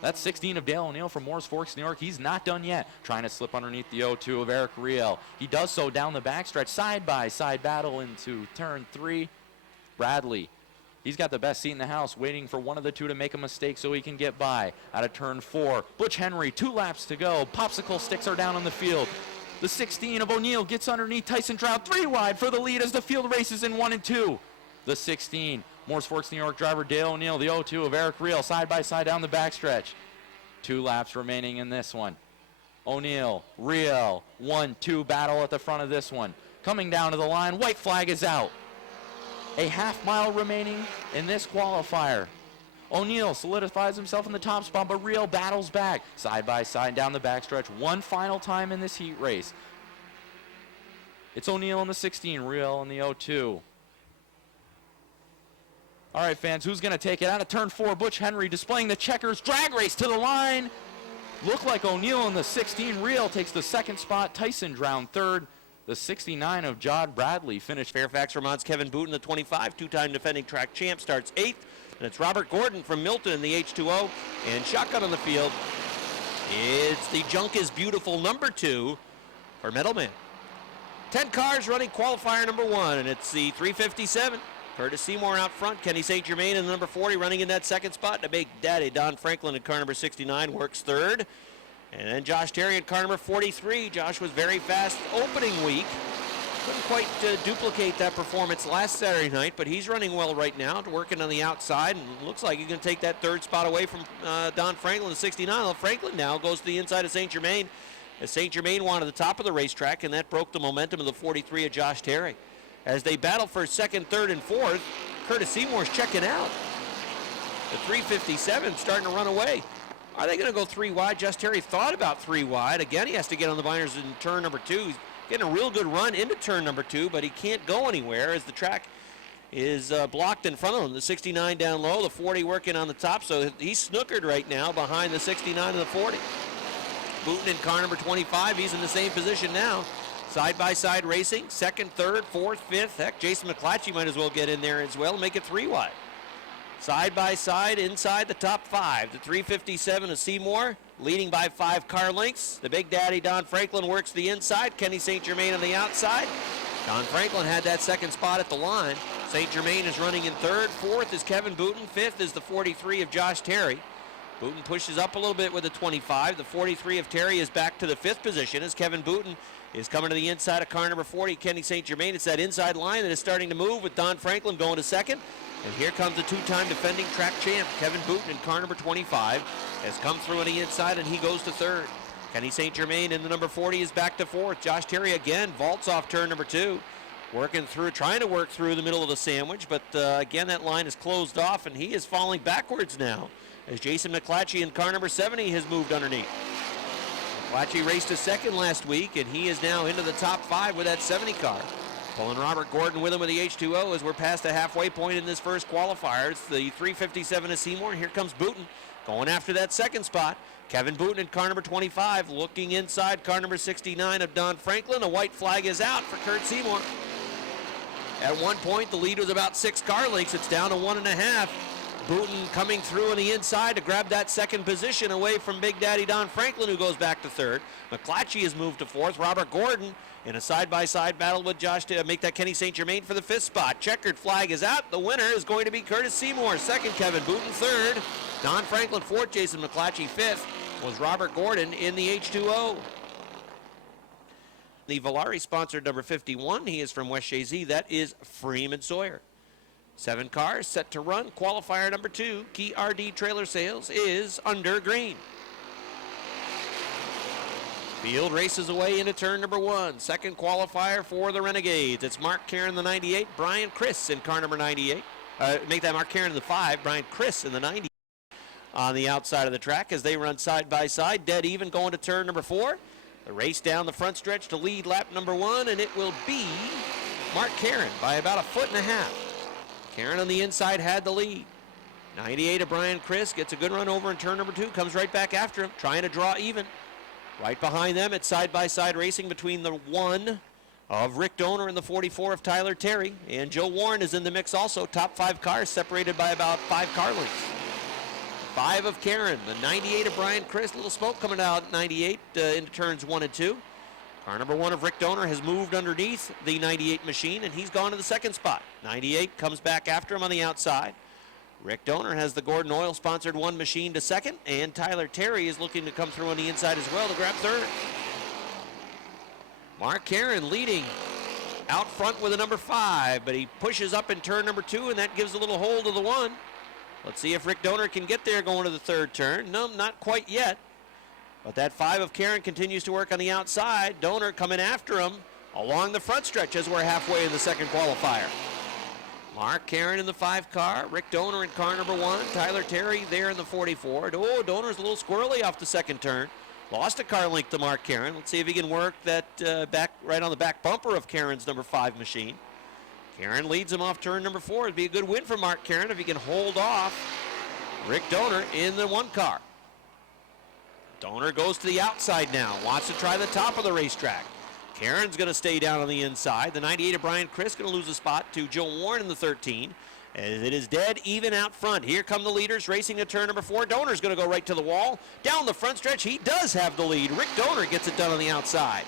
That's 16 of Dale O'Neill from Morris Forks, New York. He's not done yet. Trying to slip underneath the 0-2 of Eric Riel. He does so down the backstretch. Side-by-side battle into turn 3. Bradley, he's got the best seat in the house, waiting for one of the two to make a mistake so he can get by. Out of turn 4, Butch Henry, 2 laps to go. Popsicle sticks are down on the field. The 16 of O'Neill gets underneath Tyson Drown, 3 wide for the lead as the field races in 1 and 2. The 16, Morris Forks, New York driver Dale O'Neill, the 0-2 of Eric Riel, side-by-side down the backstretch. 2 laps remaining in this one. O'Neill, Riel, 1-2 battle at the front of this one. Coming down to the line, white flag is out. A half mile remaining in this qualifier. O'Neill solidifies himself in the top spot, but Riel battles back. Side-by-side down the backstretch, one final time in this heat race. It's O'Neill in the 16, Riel in the 0-2. All right, fans, who's going to take it? Out of turn 4, Butch Henry displaying the checkers. Drag race to the line. Look like O'Neill in the 16. Riel takes the second spot. Tyson Drown third. The 69 of John Bradley finished. Fairfax, Vermont's Kevin Booten, the 25, 2-time defending track champ, starts 8th. And it's Robert Gordon from Milton in the H2O. And shotgun on the field. It's the Junk is Beautiful number 2 for Meadowman. 10 cars running qualifier number 1, and it's the 357. Curtis Seymour out front. Kenny St. Germain in the number 40 running in that second spot. The big daddy Don Franklin in car number 69 works third. And then Josh Terry in car number 43. Josh was very fast opening week. Couldn't quite duplicate that performance last Saturday night, but he's running well right now, working on the outside, and looks like he's going to take that third spot away from Don Franklin, the 69. Well, Franklin now goes to the inside of St. Germain, as St. Germain wanted the top of the racetrack, and that broke the momentum of the 43 of Josh Terry. As they battle for second, third, and fourth, Curtis Seymour's checking out. The 357 starting to run away. Are they going to go 3 wide? Josh Terry thought about 3 wide. Again, he has to get on the binders in turn number 2. He's getting a real good run into turn number 2, but he can't go anywhere as the track is blocked in front of him. The 69 down low, the 40 working on the top, so he's snookered right now behind the 69 and the 40. Booten in car number 25, he's in the same position now. Side-by-side racing, second, third, fourth, fifth. Heck, Jason McClatchy might as well get in there as well and make it 3 wide. Side-by-side inside the top 5. The 357 of Seymour leading by 5 car lengths. The big daddy Don Franklin works the inside. Kenny St. Germain on the outside. Don Franklin had that second spot at the line. St. Germain is running in third. Fourth is Kevin Booten. Fifth is the 43 of Josh Terry. Booten pushes up a little bit with the 25. The 43 of Terry is back to the 5th position as Kevin Booten is coming to the inside of car number 40, Kenny St. Germain. It's that inside line that is starting to move with Don Franklin going to second. And here comes the 2-time defending track champ, Kevin Booten in car number 25, has come through on the inside and he goes to third. Kenny St. Germain in the number 40 is back to fourth. Josh Terry again vaults off turn number 2. Working through, trying to work through the middle of the sandwich, but again that line is closed off and he is falling backwards now as Jason McClatchy in car number 70 has moved underneath. McClatchy raced a second last week and he is now into the top 5 with that 70 car. Pulling Robert Gordon with him with the H2O as we're past the halfway point in this first qualifier. It's the 357 of Seymour. Here comes Booten going after that second spot. Kevin Booten in car number 25 looking inside car number 69 of Don Franklin. A white flag is out for Kurt Seymour. At one point the lead was about 6 car lengths. It's down to 1.5. Booten coming through on the inside to grab that second position away from Big Daddy Don Franklin, who goes back to third. McClatchy has moved to fourth. Robert Gordon in a side-by-side battle with Josh to make that Kenny St. Germain for the 5th spot. Checkered flag is out. The winner is going to be Curtis Seymour. Second, Kevin Booten. Third, Don Franklin fourth, Jason McClatchy fifth, was Robert Gordon in the H2O. The Volare sponsored number 51. He is from West Shazy. That is Freeman Sawyer. 7 cars set to run. Qualifier number 2, Key RD Trailer Sales, is under green. Field races away into turn number 1. Second qualifier for the Renegades. It's Mark Karen, the 98. Brian Chris in car number 98. Make that Mark Karen in the 5. Brian Chris in the 90. On the outside of the track as they run side by side. Dead even going to turn number 4. The race down the front stretch to lead lap number 1, and it will be Mark Karen by about 1.5 feet. Karen on the inside had the lead. 98 of Brian Chris gets a good run over in turn number 2, comes right back after him, trying to draw even. Right behind them, it's side-by-side racing between the 1 of Rick Donor and the 44 of Tyler Terry, and Joe Warren is in the mix also. Top 5 cars separated by about 5 car lengths. 5 of Karen, the 98 of Brian Chris, little smoke coming out at 98 into turns 1 and 2. Car number 1 of Rick Donor has moved underneath the 98 machine, and he's gone to the second spot. 98 comes back after him on the outside. Rick Donor has the Gordon Oil sponsored 1 machine to second, and Tyler Terry is looking to come through on the inside as well to grab third. Mark Karen leading out front with a number 5, but he pushes up in turn number 2, and that gives a little hold to the 1. Let's see if Rick Donor can get there going to the third turn. No, not quite yet. But that 5 of Karen continues to work on the outside. Donor coming after him along the front stretch as we're halfway in the second qualifier. Mark Karen in the 5 car. Rick Donor in car number 1. Tyler Terry there in the 44. Oh, Donor's a little squirrely off the second turn. Lost a car length to Mark Karen. Let's see if he can work that back right on the back bumper of Karen's number 5 machine. Karen leads him off turn number 4. It'd be a good win for Mark Karen if he can hold off Rick Donor in the 1 car. Donor goes to the outside now. Wants to try the top of the racetrack. Karen's going to stay down on the inside. The 98 of Brian Chris going to lose a spot to Joe Warren in the 13. As it is dead even out front. Here come the leaders racing to turn number 4. Donor's going to go right to the wall. Down the front stretch, he does have the lead. Rick Donor gets it done on the outside.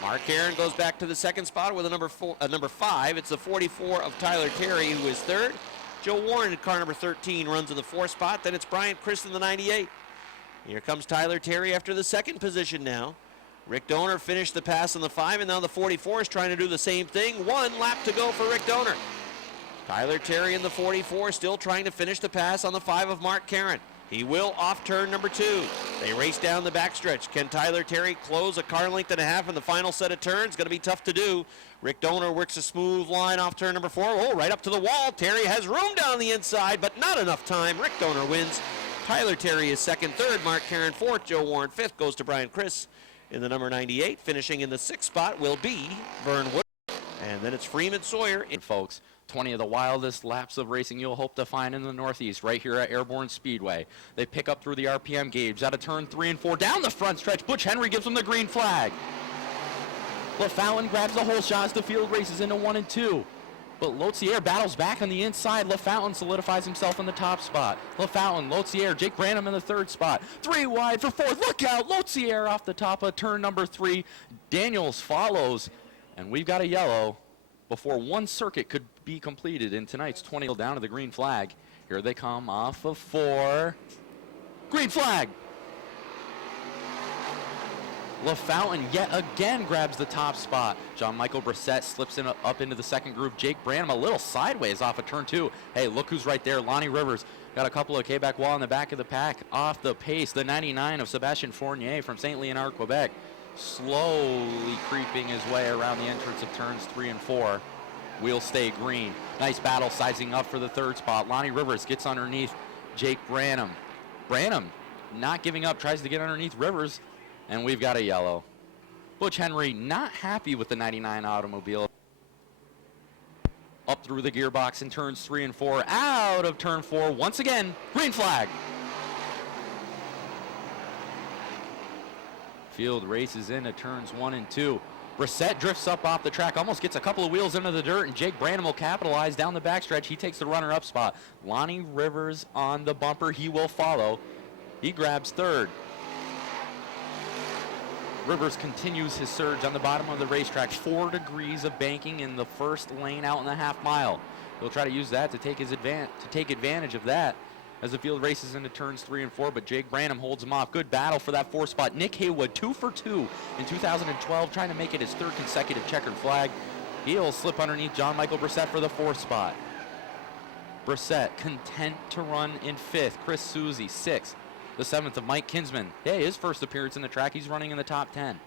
Mark Karen goes back to the second spot with a number 5. It's the 44 of Tyler Terry who is third. Joe Warren in car number 13 runs in the 4th spot. Then it's Brian Chris in the 98. Here comes Tyler Terry after the second position now. Rick Donor finished the pass on the 5, and now the 44 is trying to do the same thing. 1 lap to go for Rick Donor. Tyler Terry in the 44 still trying to finish the pass on the 5 of Mark Karen. He will off turn number 2. They race down the backstretch. Can Tyler Terry close a car length and a half in the final set of turns? Going to be tough to do. Rick Donor works a smooth line off turn number 4. Oh, right up to the wall. Terry has room down the inside, but not enough time. Rick Donor wins. Tyler Terry is second, third. Mark Karen fourth. Joe Warren fifth. Goes to Brian Chris in the number 98. Finishing in the 6th spot will be Vern Wood. And then it's Freeman Sawyer. Folks, 20 of the wildest laps of racing you'll hope to find in the Northeast right here at Airborne Speedway. They pick up through the RPM gauge out of turn 3 and 4 down the front stretch. Butch Henry gives them the green flag. LaFallon grabs the whole shot as the field races into 1 and 2. But Lothier battles back on the inside. LaFallon solidifies himself in the top spot. LaFallon, Lothier, Jake Branham in the 3rd spot. 3 wide for 4th. Look out, Lothier off the top of turn number 3. Daniels follows, and we've got a yellow before 1 circuit could be completed in tonight's 20 down to the green flag. Here they come off of 4. Green flag. LaFountain yet again grabs the top spot. John Michael Brissett slips in up into the second group. Jake Branham a little sideways off of turn 2. Hey, look who's right there. Lonnie Rivers got a couple of Quebec wall in the back of the pack off the pace. The 99 of Sebastien Fournier from St. Leonard, Quebec, slowly creeping his way around the entrance of turns 3 and 4. We'll stay green. Nice battle sizing up for the 3rd spot. Lonnie Rivers gets underneath Jake Branham. Branham not giving up, tries to get underneath Rivers, and we've got a yellow. Butch Henry not happy with the 99 automobile. Up through the gearbox in turns 3 and 4. Out of turn 4 once again. Green flag. Field races into turns 1 and 2. Brissett drifts up off the track, almost gets a couple of wheels into the dirt, and Jake Branham will capitalize down the backstretch. He takes the runner-up spot. Lonnie Rivers on the bumper. He will follow. He grabs 3rd. Rivers continues his surge on the bottom of the racetrack. 4 degrees of banking in the first lane out in the half mile. He'll try to use that to take advantage of that. as the field races into turns 3 and 4, but Jake Branham holds him off. Good battle for that 4th spot. Nick Haywood, 2 for 2 in 2012, trying to make it his 3rd consecutive checkered flag. He'll slip underneath John Michael Brissett for the 4th spot. Brissett content to run in 5th. Chris Susie, 6th. The 7th of Mike Kinsman. Hey, his first appearance in the track. He's running in the top 10.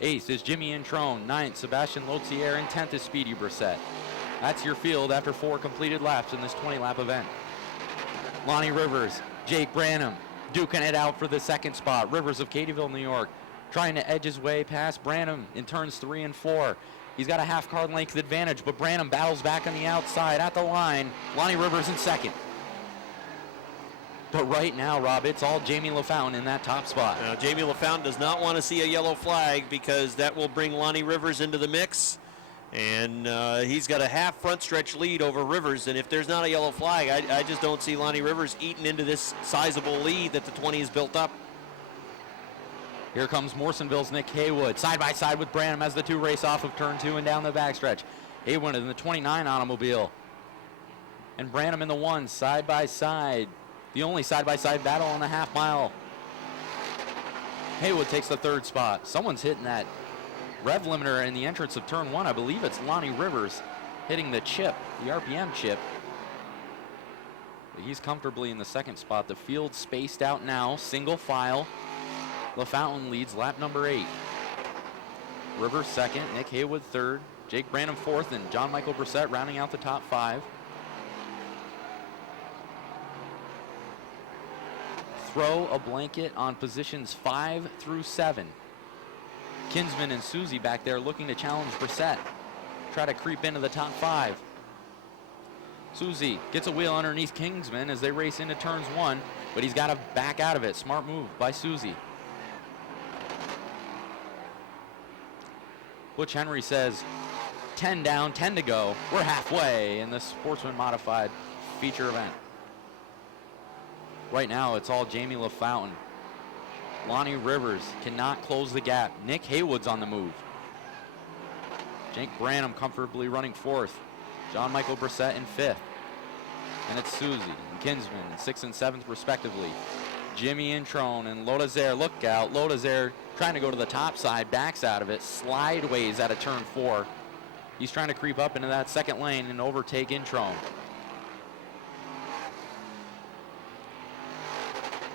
8th is Jimmy Introne. 9th, Sebastian Lothier. And 10th is Speedy Brissett. That's your field after 4 completed laps in this 20-lap event. Lonnie Rivers, Jake Branham, duking it out for the 2nd spot. Rivers of Cadyville, New York, trying to edge his way past Branham in turns 3 and 4. He's got a half-car length advantage, but Branham battles back on the outside at the line. Lonnie Rivers in 2nd. But right now, Rob, it's all Jamie LaFountain in that top spot. Now, Jamie LaFountain does not want to see a yellow flag because that will bring Lonnie Rivers into the mix. And he's got a half front stretch lead over Rivers, and if there's not a yellow flag, I just don't see Lonnie Rivers eating into this sizable lead that the 20 has built up. Here comes Morsonville's Nick Haywood, side by side with Branham as the 2 race off of turn 2 and down the backstretch. Haywood in the 29 automobile, and Branham in the 1, side by side. The only side-by-side battle on the half mile. Haywood takes the 3rd spot. Someone's hitting that rev limiter in the entrance of turn 1. I believe it's Lonnie Rivers hitting the chip, the RPM chip. But he's comfortably in the 2nd spot. The field spaced out now, single file. LaFountain leads lap number 8. Rivers 2nd, Nick Haywood 3rd, Jake Branham 4th, and John Michael Brissett rounding out the top 5. Throw a blanket on positions 5 through 7. Kinsman and Susie back there looking to challenge Brissett. Try to creep into the top 5. Susie gets a wheel underneath Kinsman as they race into turns 1, but he's got to back out of it. Smart move by Susie. Butch Henry says 10 down, 10 to go. We're halfway in the Sportsman modified feature event. Right now, it's all Jamie LaFountain. Lonnie Rivers cannot close the gap. Nick Haywood's on the move. Jake Branham comfortably running 4th. John Michael Brissett in 5th. And it's Susie and Kinsman in 6th and 7th respectively. Jimmy Introne and Lodazer. Look out. Lodazer trying to go to the top side. Backs out of it. Slideways out of turn 4. He's trying to creep up into that 2nd lane and overtake Introne.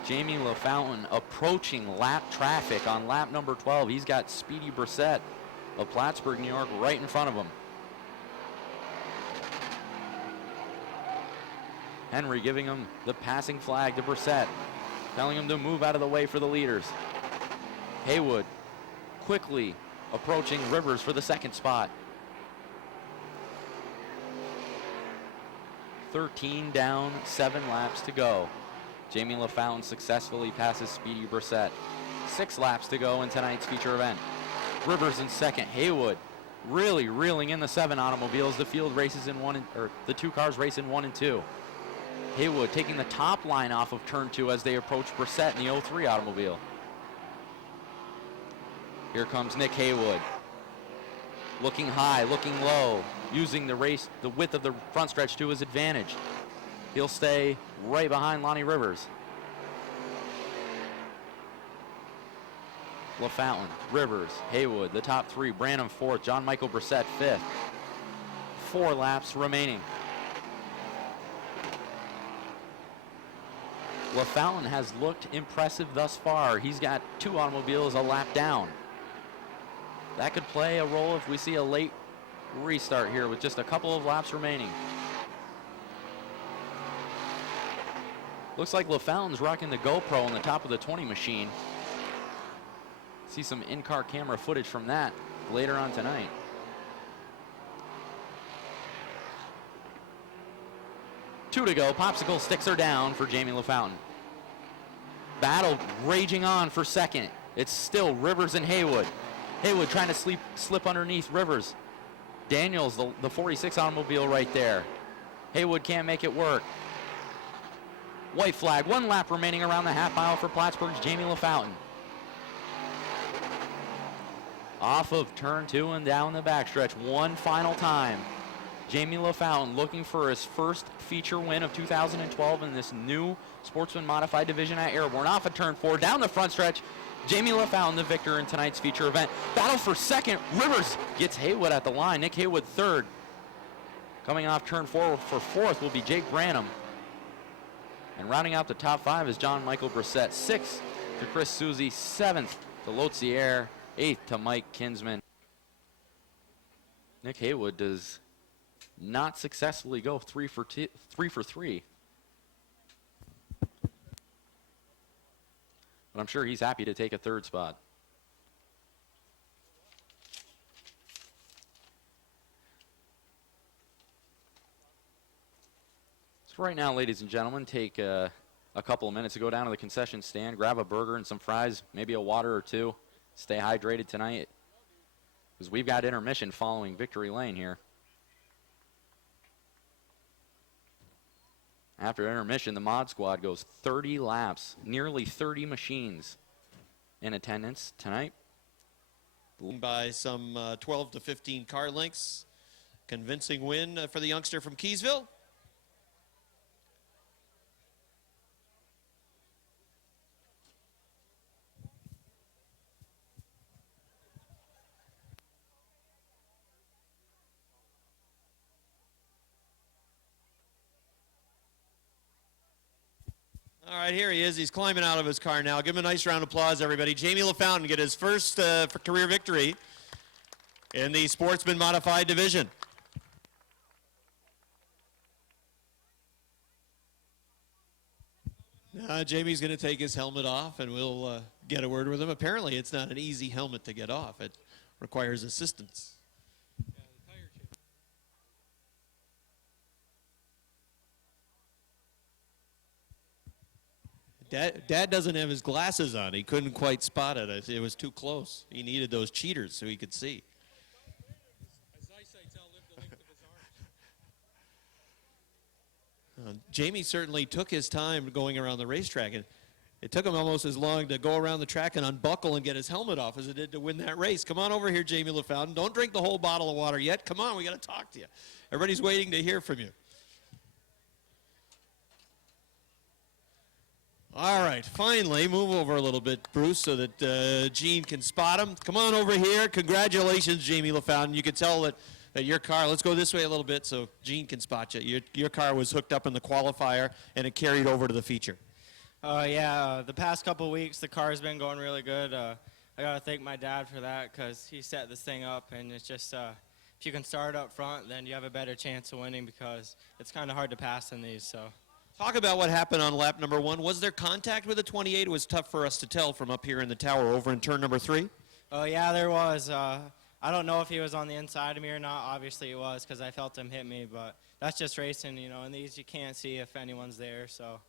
Jamie LaFountain approaching lap traffic on lap number 12. He's got Speedy Brissett of Plattsburgh, New York, right in front of him. Henry giving him the passing flag to Brissett, telling him to move out of the way for the leaders. Haywood quickly approaching Rivers for the 2nd spot. 13 down, 7 laps to go. Jamie LaFountain successfully passes Speedy Brissett. 6 laps to go in tonight's feature event. Rivers in 2nd. Haywood really reeling in the 7 automobiles. The field races in the 2 cars race in 1 and 2. Haywood taking the top line off of turn 2 as they approach Brissett in the 03 automobile. Here comes Nick Haywood. Looking high, looking low, using the width of the front stretch to his advantage. He'll stay right behind Lonnie Rivers. LaFountain, Rivers, Haywood, the top 3. Branham 4th, John Michael Brissett 5th. 4 laps remaining. LaFountain has looked impressive thus far. He's got 2 automobiles a lap down. That could play a role if we see a late restart here with just a couple of laps remaining. Looks like LaFountain's rocking the GoPro on the top of the 20 machine. See some in-car camera footage from that later on tonight. Two to go. Popsicle sticks are down for Jamie LaFountain. Battle raging on for 2nd. It's still Rivers and Haywood. Haywood trying to slip underneath Rivers. Daniels, the 46 automobile right there. Haywood can't make it work. White flag, 1 lap remaining around the half mile for Plattsburgh's Jamie LaFountain. Off of turn 2 and down the backstretch one final time. Jamie LaFountain looking for his first feature win of 2012 in this new Sportsman Modified division at Airborne. Off of turn 4, down the front stretch. Jamie LaFountain, the victor in tonight's feature event. Battle for second. Rivers gets Haywood at the line. Nick Haywood third. Coming off turn 4 for fourth will be Jake Branham. And rounding out the top 5 is John Michael Brissett. 6th to Chris Suzy. 7th to Lotzier. 8th to Mike Kinsman. Nick Haywood does not successfully go 3 for 3. But I'm sure he's happy to take a third spot. So right now, ladies and gentlemen, take a couple of minutes to go down to the concession stand, grab a burger and some fries, maybe a water or two. Stay hydrated tonight, because we've got intermission following Victory Lane here. After intermission, the Mod Squad goes 30 laps, nearly 30 machines in attendance tonight. By some 12 to 15 car lengths. Convincing win for the youngster from Keysville. All right, here he is. He's climbing out of his car now. Give him a nice round of applause, everybody. Jamie LaFountain get his first career victory in the Sportsman Modified division. Jamie's going to take his helmet off, and we'll get a word with him. Apparently, it's not an easy helmet to get off. It requires assistance. Dad doesn't have his glasses on. He couldn't quite spot it. It was too close. He needed those cheaters so he could see. Jamie certainly took his time going around the racetrack, and it took him almost as long to go around the track and unbuckle and get his helmet off as it did to win that race. Come on over here, Jamie LaFountain. Don't drink the whole bottle of water yet. Come on, we got to talk to you. Everybody's waiting to hear from you. All right, finally, move over a little bit, Bruce, so that Gene can spot him. Come on over here. Congratulations, Jamie LaFountain. You can tell that your car, let's go this way a little bit so Gene can spot you. Your car was hooked up in the qualifier, and it carried over to the feature. The past couple of weeks, the car's been going really good. I got to thank my dad for that, because he set this thing up, and it's just, if you can start up front, then you have a better chance of winning, because it's kind of hard to pass in these, so. Talk about what happened on lap number 1. Was there contact with the 28? It was tough for us to tell from up here in the tower over in turn number 3. Oh, yeah, there was. I don't know if he was on the inside of me or not. Obviously he was, because I felt him hit me, but that's just racing, you know. In these, you can't see if anyone's there, so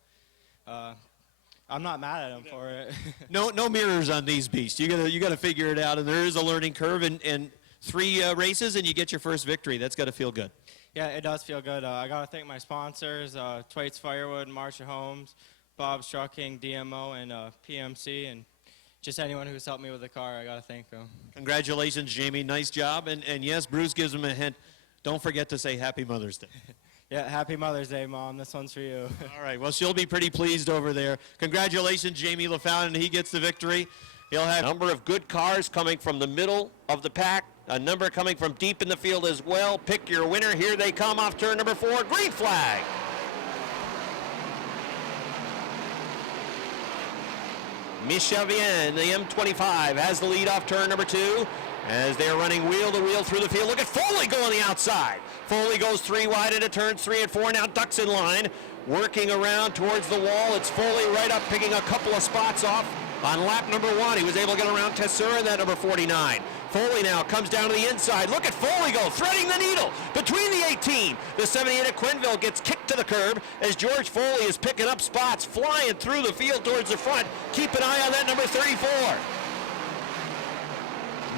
I'm not mad at him for it. No mirrors on these beasts. You gotta figure it out, and there is a learning curve, and 3 races, and you get your first victory. That's got to feel good. Yeah, it does feel good. I got to thank my sponsors, Twaits Firewood, Marcia Homes, Bob's Trucking, DMO, and PMC, and just anyone who's helped me with the car. I got to thank them. Congratulations, Jamie. Nice job. And yes, Bruce gives him a hint. Don't forget to say Happy Mother's Day. Yeah, Happy Mother's Day, Mom. This one's for you. All right. Well, she'll be pretty pleased over there. Congratulations, Jamie LaFountain. He gets the victory. He'll have a number of good cars coming from the middle of the pack. A number coming from deep in the field as well. Pick your winner. Here they come off turn number 4. Green flag. Michel Vien, the M25, has the lead off turn number 2 as they're running wheel to wheel through the field. Look at Foley go on the outside. Foley goes 3 wide into turns 3 and 4. Now ducks in line, working around towards the wall. It's Foley right up, picking a couple of spots off on lap number 1. He was able to get around Tessera and that number 49. Foley now comes down to the inside. Look at Foley go, threading the needle between the 18. The 78 at Quenneville gets kicked to the curb as George Foley is picking up spots, flying through the field towards the front. Keep an eye on that number 34.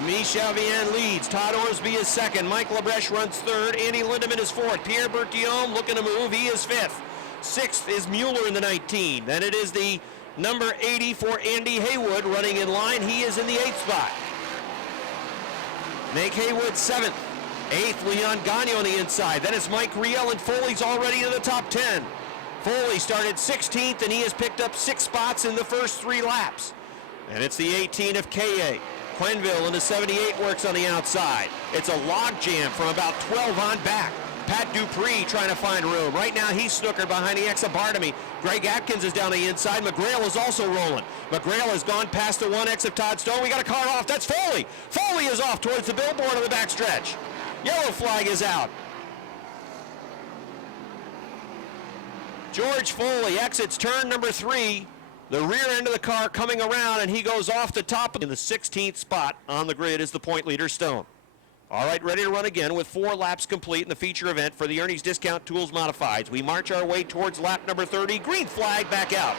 Michel Vien leads. Todd Orsby is second. Mike Labreche runs third. Andy Lindemann is fourth. Pierre Bertillon looking to move. He is fifth. Sixth is Mueller in the 19. Then it is the number 80 for Andy Haywood running in line. He is in the 8th spot. Nick Haywood 7th. 8th, Leon Gagne on the inside. Then it's Mike Riel, and Foley's already in the top 10. Foley started 16th, and he has picked up 6 spots in the first 3 laps. And it's the 18 of K.A. Quenville in the 78 works on the outside. It's a log jam from about 12 on back. Pat Dupree trying to find room. Right now he's snookered behind the X of Bartamy. Greg Atkins is down the inside. McGrail is also rolling. McGrail has gone past the 1X of Todd Stone. We got a car off. That's Foley. Foley is off towards the billboard on the backstretch. Yellow flag is out. George Foley exits turn number 3. The rear end of the car coming around, and he goes off the top. In the 16th spot on the grid is the point leader, Stone. All right, ready to run again with 4 laps complete in the feature event for the Ernie's Discount Tools Modifieds. We march our way towards lap number 30. Green flag back out.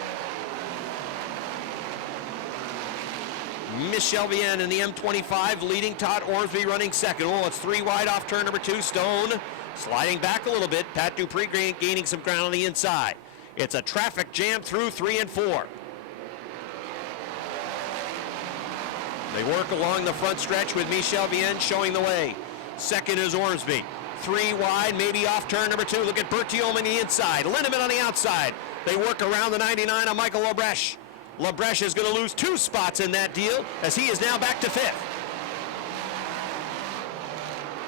Michel Vienne in the M25 leading. Todd Ormsby running second. Oh, it's 3 wide off turn number 2. Stone sliding back a little bit. Pat Dupree gaining some ground on the inside. It's a traffic jam through 3 and 4. They work along the front stretch with Michel Vienne showing the way. Second is Ormsby. 3 wide, maybe off turn number 2. Look at Berthiaume on the inside. Lindemann on the outside. They work around the 99 on Michael Labreche. Labreche is going to lose 2 spots in that deal as he is now back to 5th.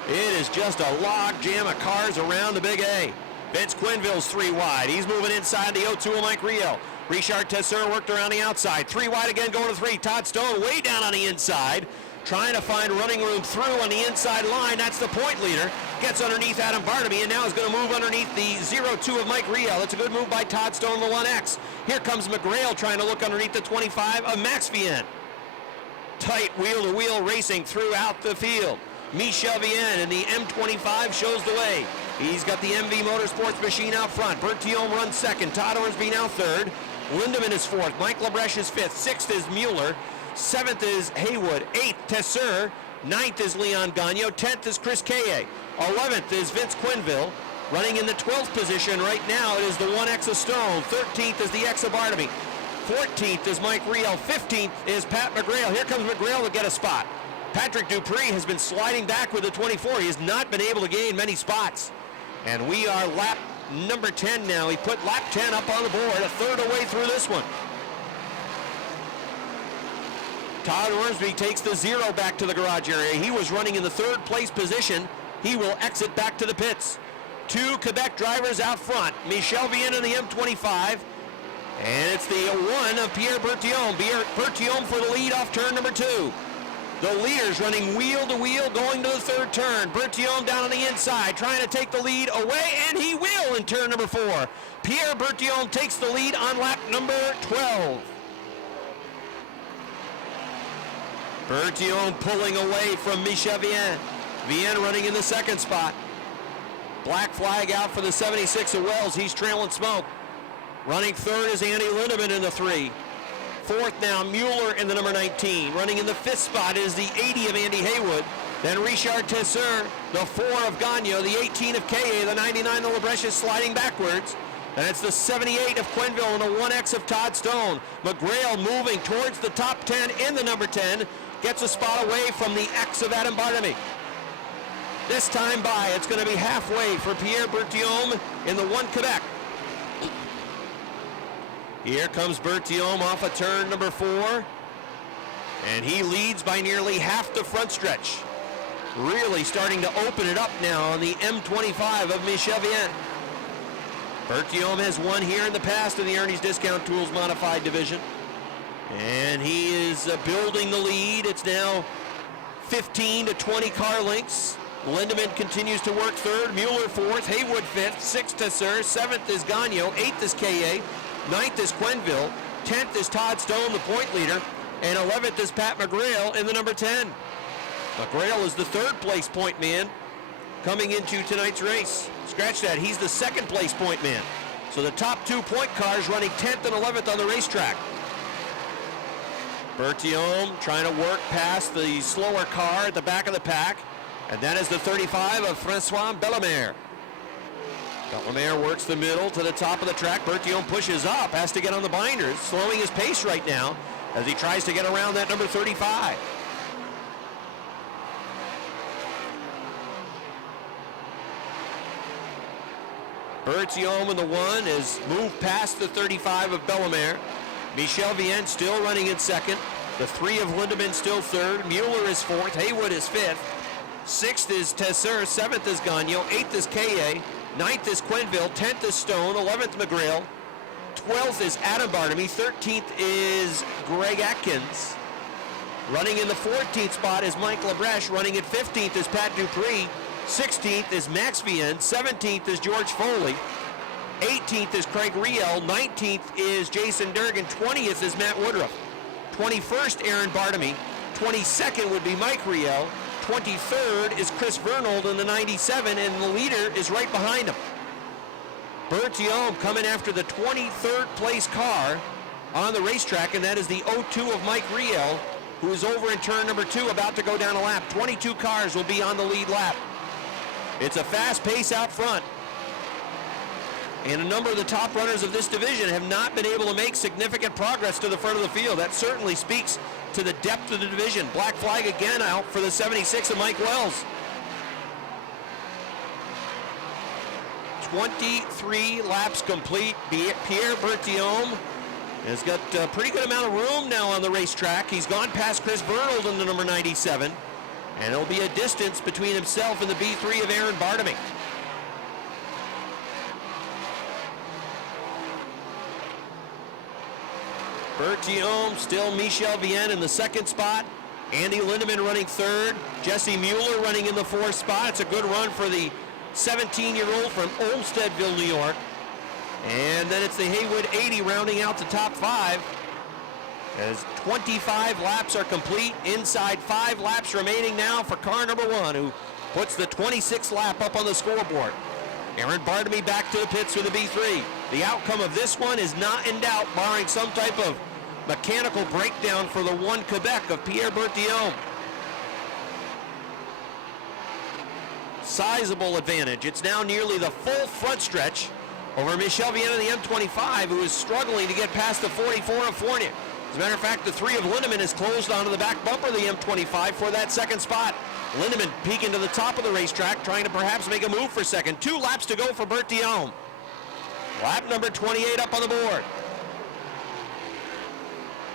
It is just a log jam of cars around the Big A. Vince Quenville's 3 wide. He's moving inside the 0-2 of Mike Riel. Richard Tesseur worked around the outside. 3 wide again, going to 3. Todd Stone way down on the inside, trying to find running room through on the inside line. That's the point leader. Gets underneath Adam Bartamy, and now is going to move underneath the 0-2 of Mike Riel. It's a good move by Todd Stone, the 1X. Here comes McGrail trying to look underneath the 25 of Max Vienne. Tight wheel-to-wheel racing throughout the field. Michel Vienne in the M25 shows the way. He's got the MV Motorsports machine out front. Berthiaume runs second. Todd Ormsby now third. Lindemann is 4th. Mike Labreche is 5th. 6th is Mueller. 7th is Haywood. 8th, Tesseur. 9th is Leon Gagne. 10th is Chris K.A. 11th is Vince Quenville. Running in the 12th position right now, it is the 1X of Stone. 13th is the X of Bartamy. 14th is Mike Riel. 15th is Pat McGrail. Here comes McGrail to get a spot. Patrick Dupree has been sliding back with the 24. He has not been able to gain many spots. And we are lap number 10 now. He put lap 10 up on the board, a third away through this one. Todd Ormsby takes the 0 back to the garage area. He was running in the 3rd place position. He will exit back to the pits. 2 Quebec drivers out front. Michel Vienne in the M25. And it's the 1 of Pierre Berthiaume. Berthiaume for the lead off turn number 2. The leaders running wheel to wheel going to the 3rd turn. Berthiaume down on the inside trying to take the lead away, and he will in turn number 4. Pierre Berthiaume takes the lead on lap number 12. Berthiaume pulling away from Michel Vienne. Vienne running in the 2nd spot. Black flag out for the 76 of Wells. He's trailing smoke. Running 3rd is Andy Lindemann in the 3. 4th now, Mueller in the number 19. Running in the 5th spot is the 80 of Andy Haywood. Then Richard Tesseur, the 4 of Gagne, the 18 of K.A., the 99 of Labreche is sliding backwards. And it's the 78 of Quenville and the 1X of Todd Stone. McGrail moving towards the top 10 in the number 10. Gets a spot away from the X of Adam Bartamy. This time by, it's going to be halfway for Pierre Berthiaume in the 1 Quebec. Here comes Berthiaume off of turn number 4. And he leads by nearly half the front stretch. Really starting to open it up now on the M25 of Michel Vienne. Berthiaume has won here in the past in the Ernie's Discount Tools Modified Division. And he is building the lead. It's now 15 to 20 car lengths. Lindemann continues to work 3rd. Mueller 4th. Haywood 5th. 6th Tesseur. 7th is Gagne. 8th is K.A. 9th is Quenville. 10th is Todd Stone, the point leader. And 11th is Pat McGrail in the number 10. McGrail is the 3rd place point man coming into tonight's race. Scratch that. He's the 2nd place point man. So the top 2 point cars running 10th and 11th on the racetrack. Berthiaume trying to work past the slower car at the back of the pack. And that is the 35 of Francois Bellemare. Bellemare works the middle to the top of the track. Berthiaume pushes up, has to get on the binders, slowing his pace right now as he tries to get around that number 35. Berthiaume in the 1 has moved past the 35 of Bellemare. Michel Vienne still running in second. The 3 of Lindemann still third. Mueller is fourth. Haywood is fifth. Sixth is Tesser. Seventh is Gagnon. Eighth is Kaye. Ninth is Quenneville. 10th is Stone. 11th McGrail. 12th is Adam Bartamy. 13th is Greg Atkins. Running in the 14th spot is Mike Labreche. Running at 15th is Pat Dupree. 16th is Max Vienne. 17th is George Foley. 18th is Craig Riel. 19th is Jason Durgan. 20th is Matt Woodruff. 21st, Aaron Bartamy. 22nd would be Mike Riel. 23rd is Chris Vernold in the 97, and the leader is right behind him. Berthiaume coming after the 23rd place car on the racetrack, and that is the 02 of Mike Riel, who is over in turn number 2, about to go down a lap. 22 cars will be on the lead lap. It's a fast pace out front. And a number of the top runners of this division have not been able to make significant progress to the front of the field. That certainly speaks to the depth of the division. Black flag again out for the 76 of Mike Wells. 23 laps complete. Pierre Berthiaume has got a pretty good amount of room now on the racetrack. He's gone past Chris Vernold in the number 97. And it'll be a distance between himself and the B3 of Aaron Bartamy. Berthiaume, still Michel Vienne in the second spot. Andy Lindemann running third. Jesse Mueller running in the fourth spot. It's a good run for the 17-year-old from Olmstedville, New York. And then it's the Haywood 80 rounding out the top 5. As 25 laps are complete. Inside 5 laps remaining now for car number 1, who puts the 26th lap up on the scoreboard. Aaron Bartamy back to the pits with the B3. The outcome of this one is not in doubt, barring some type of mechanical breakdown for the 1 Quebec of Pierre Berthiaume. Sizable advantage. It's now nearly the full front stretch over Michel Vienne in the M25, who is struggling to get past the 44 of Fournier. As a matter of fact, the 3 of Lindemann is closed onto the back bumper of the M25 for that second spot. Lindemann peeking to the top of the racetrack, trying to perhaps make a move for second. 2 laps to go for Berthiaume. Lap number 28 up on the board.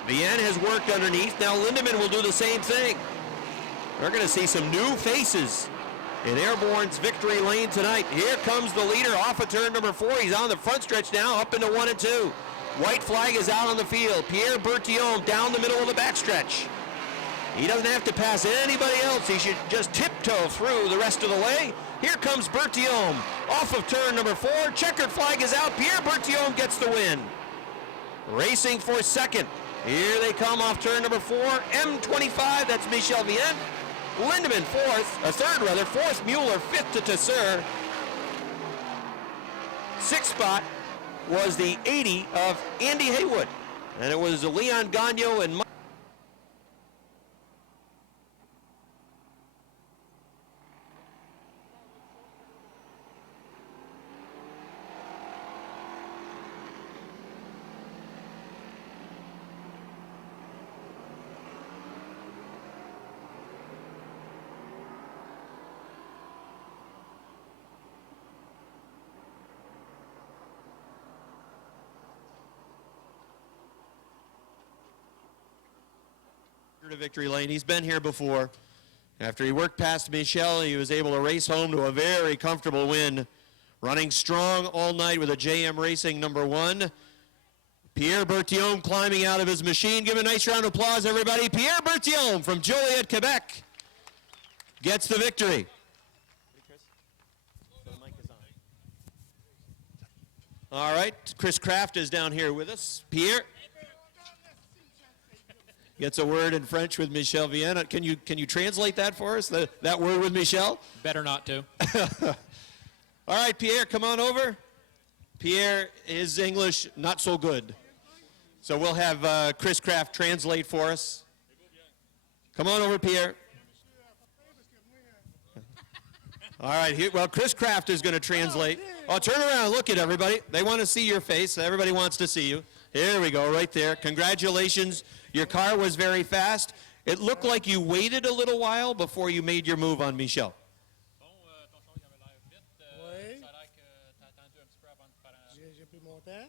Vienne has worked underneath. Now Lindemann will do the same thing. We're going to see some new faces in Airborne's victory lane tonight. Here comes the leader off of turn number 4. He's on the front stretch now, up into 1 and 2. White flag is out on the field. Pierre Berthiaume down the middle of the backstretch. He doesn't have to pass anybody else. He should just tiptoe through the rest of the way. Here comes Berthiaume off of turn number 4. Checkered flag is out. Pierre Berthiaume gets the win. Racing for second. Here they come off turn number 4. M25, that's Michel Vienne. Lindemann fourth Mueller, fifth to Tesser. Sixth spot was the 80 of Andy Haywood. And it was Leon Gagnon and Mike. To victory lane. He's been here before. After he worked past Michel, he was able to race home to a very comfortable win. Running strong all night with a JM Racing number 1. Pierre Berthiaume climbing out of his machine. Give him a nice round of applause, everybody. Pierre Berthiaume from Joliet, Quebec gets the victory. All right, Chris Kraft is down here with us. Pierre gets a word in French with Michel Vienne. Can you translate that for us, that word with Michel? Better not to. All right, Pierre, come on over. Pierre, his English not so good. So we'll have Chris Kraft translate for us. Come on over, Pierre. All right, well, Chris Kraft is going to translate. Oh, turn around, look at everybody. They want to see your face. Everybody wants to see you. Here we go, right there. Congratulations. Your car was very fast. It looked like you waited a little while before you made your move on Michel. Bon, ton char il avait l'air vite. Ça a l'air que t'as attendu un petit peu j'ai pris mon temps,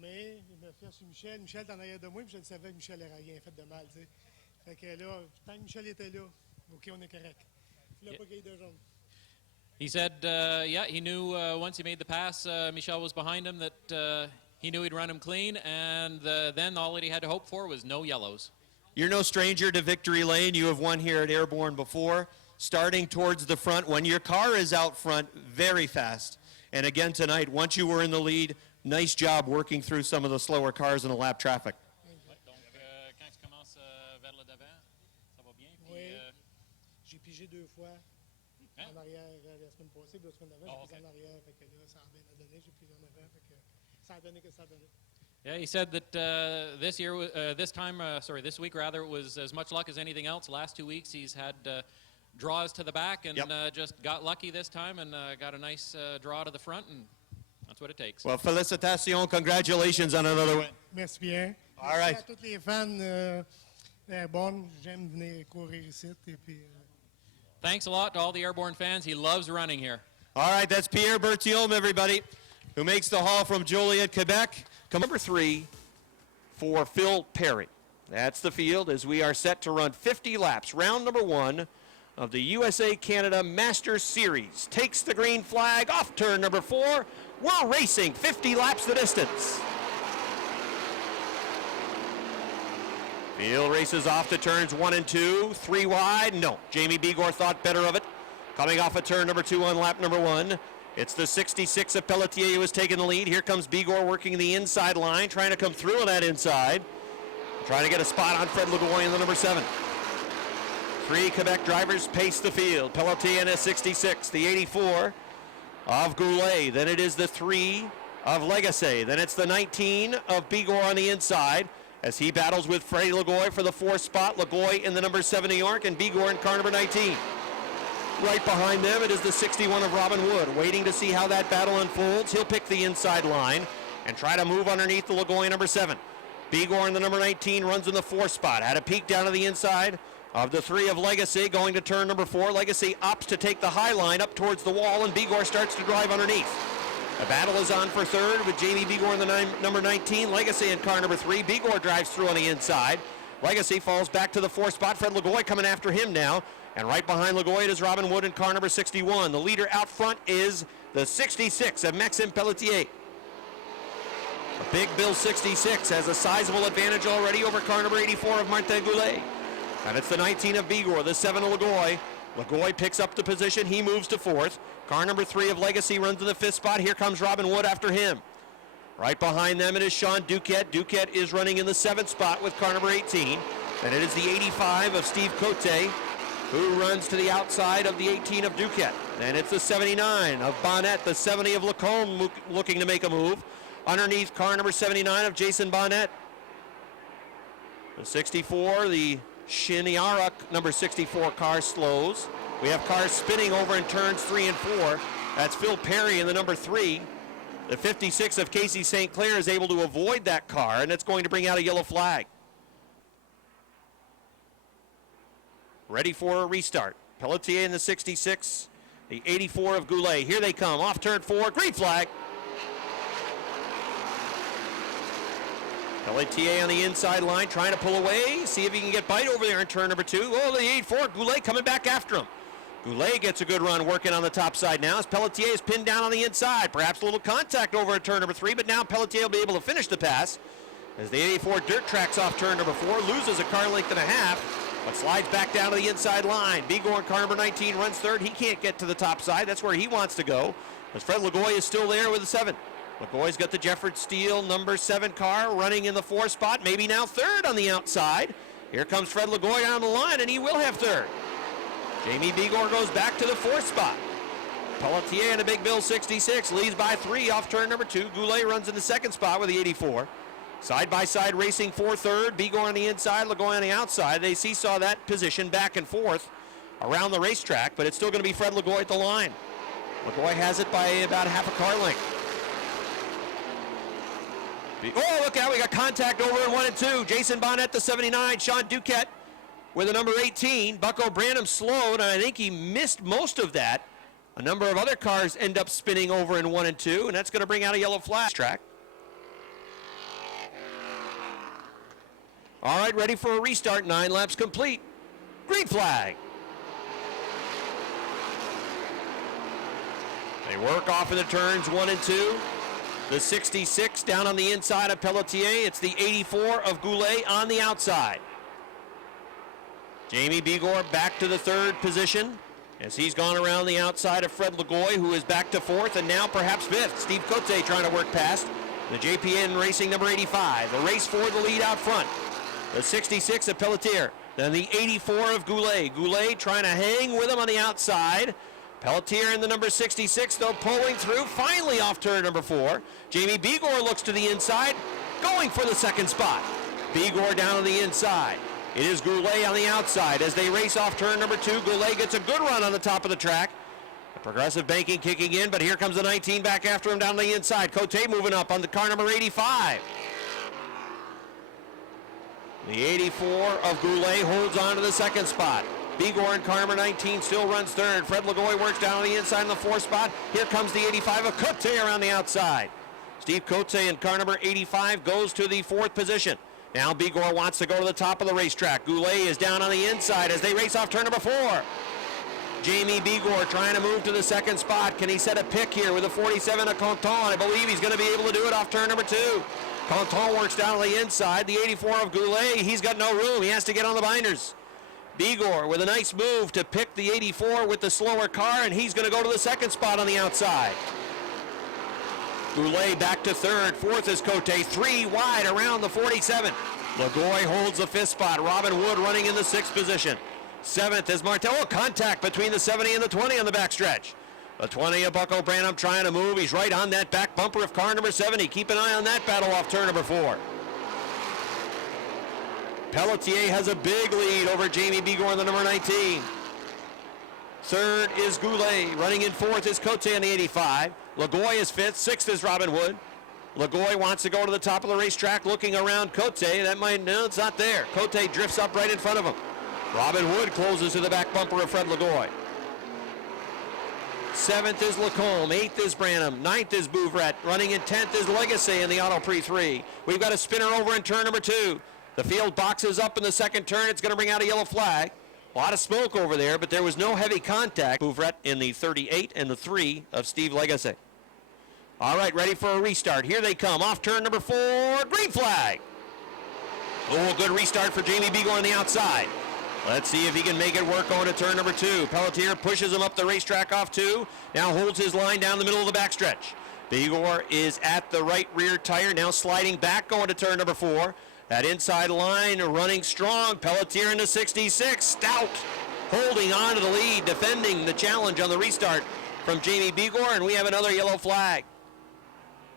mais je me fie sur Michel. Michel est en arrière de moi, puis je le savais que Michel n'aurait rien fait de mal, tu sais. Fait que là, tant que Michel était là, OK, on est correct. Il n'a pas gagné de jaune. He said, yeah, he knew once he made the pass, Michel was behind him, that he knew he'd run him clean, and then all that he had to hope for was no yellows. You're no stranger to victory lane. You have won here at Airborne before. Starting towards the front, when your car is out front, very fast. And again tonight, once you were in the lead, nice job working through some of the slower cars in the lap traffic. Donc, quand tu commences vers le devant, ça va bien. Puis, Oui, j'ai pigé 2 fois en arrière la semaine passée, 2 semaines avant, j'ai pigé en arrière, fait que là, ça a bien donné, j'ai pigé en avant, fait que ça a donné que ça a donné. Yeah, he said that this week rather, it was as much luck as anything else. Last 2 weeks, he's had draws to the back and just got lucky this time and got a nice draw to the front, and that's what it takes. Well, félicitations, congratulations on another win. Merci bien. All right. Merci à tous les fans Airborne, j'aime venir courir ici, et puis... Thanks a lot to all the Airborne fans. He loves running here. All right, that's Pierre Berthiaume, everybody, who makes the haul from Joliet, Quebec. Number 3 for Phil Perry. That's the field as we are set to run 50 laps. Round number 1 of the USA-Canada Masters Series takes the green flag off turn number 4. We're racing 50 laps the distance. Field races off to turns 1 and 2. 3 wide, no. Jamie Bigor thought better of it. Coming off of turn number 2 on lap number 1. It's the 66 of Pelletier who has taken the lead. Here comes Bigor working the inside line, trying to come through on that inside. Trying to get a spot on Fred Legoy in the number 7. 3 Quebec drivers pace the field. Pelletier in a 66, the 84 of Goulet. Then it is the 3 of Legacy. Then it's the 19 of Bigor on the inside as he battles with Freddie Legoy for the 4th spot. Legoy in the number 7 New York and Bigor in car number 19. Right behind them, it is the 61 of Robin Wood, waiting to see how that battle unfolds. He'll pick the inside line and try to move underneath the Legoy number 7. Bigor in the number 19 runs in the 4th spot. Had a peek down to the inside of the 3 of Legacy, going to turn number 4. Legacy opts to take the high line up towards the wall, and Bigor starts to drive underneath. The battle is on for 3rd with Jamie Bigor in the number 19. Legacy in car number 3. Bigor drives through on the inside. Legacy falls back to the 4th spot. Fred Legoy coming after him now. And right behind Legoy is Robin Wood in car number 61. The leader out front is the 66 of Maxime Pelletier. The Big Bill 66 has a sizable advantage already over car number 84 of Martin Goulet. And it's the 19 of Bigor, the 7 of Legoy. Legoy picks up the position. He moves to 4th. Car number 3 of Legacy runs in the 5th spot. Here comes Robin Wood after him. Right behind them it is Sean Duquette. Duquette is running in the 7th spot with car number 18. And it is the 85 of Steve Cote, who runs to the outside of the 18 of Duquette. And it's the 79 of Bonnet, the 70 of Lacombe looking to make a move. Underneath car number 79 of Jason Bonnet. The 64, the Shiniara number 64 car slows. We have cars spinning over in turns 3 and 4. That's Phil Perry in the number 3. The 56 of Casey St. Clair is able to avoid that car, and it's going to bring out a yellow flag. Ready for a restart. Pelletier in the 66, the 84 of Goulet. Here they come, off turn 4, green flag. Pelletier on the inside line, trying to pull away, see if he can get bite over there in turn number 2. Oh, the 84, Goulet coming back after him. Goulet gets a good run working on the top side now as Pelletier is pinned down on the inside. Perhaps a little contact over at turn number 3, but now Pelletier will be able to finish the pass as the 84 dirt tracks off turn number 4, loses a car length and a half, but slides back down to the inside line. Bigor in car number 19 runs 3rd. He can't get to the top side. That's where he wants to go, as Fred Legoy is still there with the 7. Legoy's got the Jefford Steele number 7 car running in the 4th spot, maybe now 3rd on the outside. Here comes Fred Legoy down the line, and he will have 3rd. Jamie Bigor goes back to the 4th spot. Pelletier in a Big Bill 66 leads by 3 off turn number 2. Goulet runs in the 2nd spot with the 84. Side-by-side racing for 3rd. Bigor on the inside, Legoy on the outside. They seesaw that position back and forth around the racetrack, but it's still going to be Fred Legoy at the line. Legoy has it by about half a car length. Oh, look out, we got contact over in 1 and 2. Jason Bonnet, the 79. Sean Duquette with the number 18. Bucko Branham slowed, and I think he missed most of that A number of other cars end up spinning over in 1 and 2, and that's going to bring out a yellow flag. Track. All right, ready for a restart. 9 laps complete. Green flag. They work off in the turns 1 and 2. The 66 down on the inside of Pelletier. It's the 84 of Goulet on the outside. Jamie Bigor back to the 3rd position as he's gone around the outside of Fred Lagoy, who is back to 4th and now perhaps 5th. Steve Cote trying to work past the JPN Racing number 85. The race for the lead out front. The 66 of Pelletier. Then the 84 of Goulet. Goulet trying to hang with him on the outside. Pelletier in the number 66, though, pulling through, finally off turn number 4. Jamie Bigor looks to the inside, going for the 2nd spot. Bigor down on the inside. It is Goulet on the outside. As they race off turn number 2, Goulet gets a good run on the top of the track. The progressive banking kicking in, but here comes the 19 back after him down the inside. Cote moving up on the car number 85. The 84 of Goulet holds on to the 2nd spot. Bigor in car number 19 still runs 3rd. Fred Lagoy works down on the inside in the 4th spot. Here comes the 85 of Cote around the outside. Steve Cote in car number 85 goes to the 4th position. Now Bigor wants to go to the top of the racetrack. Goulet is down on the inside as they race off turn number 4. Jamie Bigor trying to move to the 2nd spot. Can he set a pick here with a 47 of Conton? I believe he's going to be able to do it off turn number 2. Conton works down on the inside. The 84 of Goulet, he's got no room. He has to get on the binders. Bigor with a nice move to pick the 84 with the slower car, and he's going to go to the 2nd spot on the outside. Goulet back to 3rd. 4th is Cote. 3 wide around the 47. Lagoy holds the 5th spot. Robin Wood running in the 6th position. 7th is Martel. Oh, contact between the 70 and the 20 on the backstretch. The 20 of Bucko Branham trying to move. He's right on that back bumper of car number 70. Keep an eye on that battle off turn number 4. Pelletier has a big lead over Jamie Bigor in the number 19. 3rd is Goulet. Running in 4th is Cote on the 85. Lagoy is 5th. 6th is Robin Wood. Lagoy wants to go to the top of the racetrack looking around Cote. No, it's not there. Cote drifts up right in front of him. Robin Wood closes to the back bumper of Fred Lagoy. 7th is Lacombe. 8th is Branham. 9th is Bouvret. Running in 10th is Legacy in the Auto Prix 3. We've got a spinner over in turn number 2. The field boxes up in the 2nd turn. It's going to bring out a yellow flag. A lot of smoke over there, but there was no heavy contact. Bouvret in the 38 and the 3 of Steve Legacy. All right, ready for a restart. Here they come. Off turn number 4. Green flag. Oh, good restart for Jamie Bigor on the outside. Let's see if he can make it work going to turn number 2. Pelletier pushes him up the racetrack off 2. Now holds his line down the middle of the backstretch. Bigor is at the right rear tire. Now sliding back going to turn number 4. That inside line running strong. Pelletier in the 66. Stout holding on to the lead, defending the challenge on the restart from Jamie Bigor, and we have another yellow flag.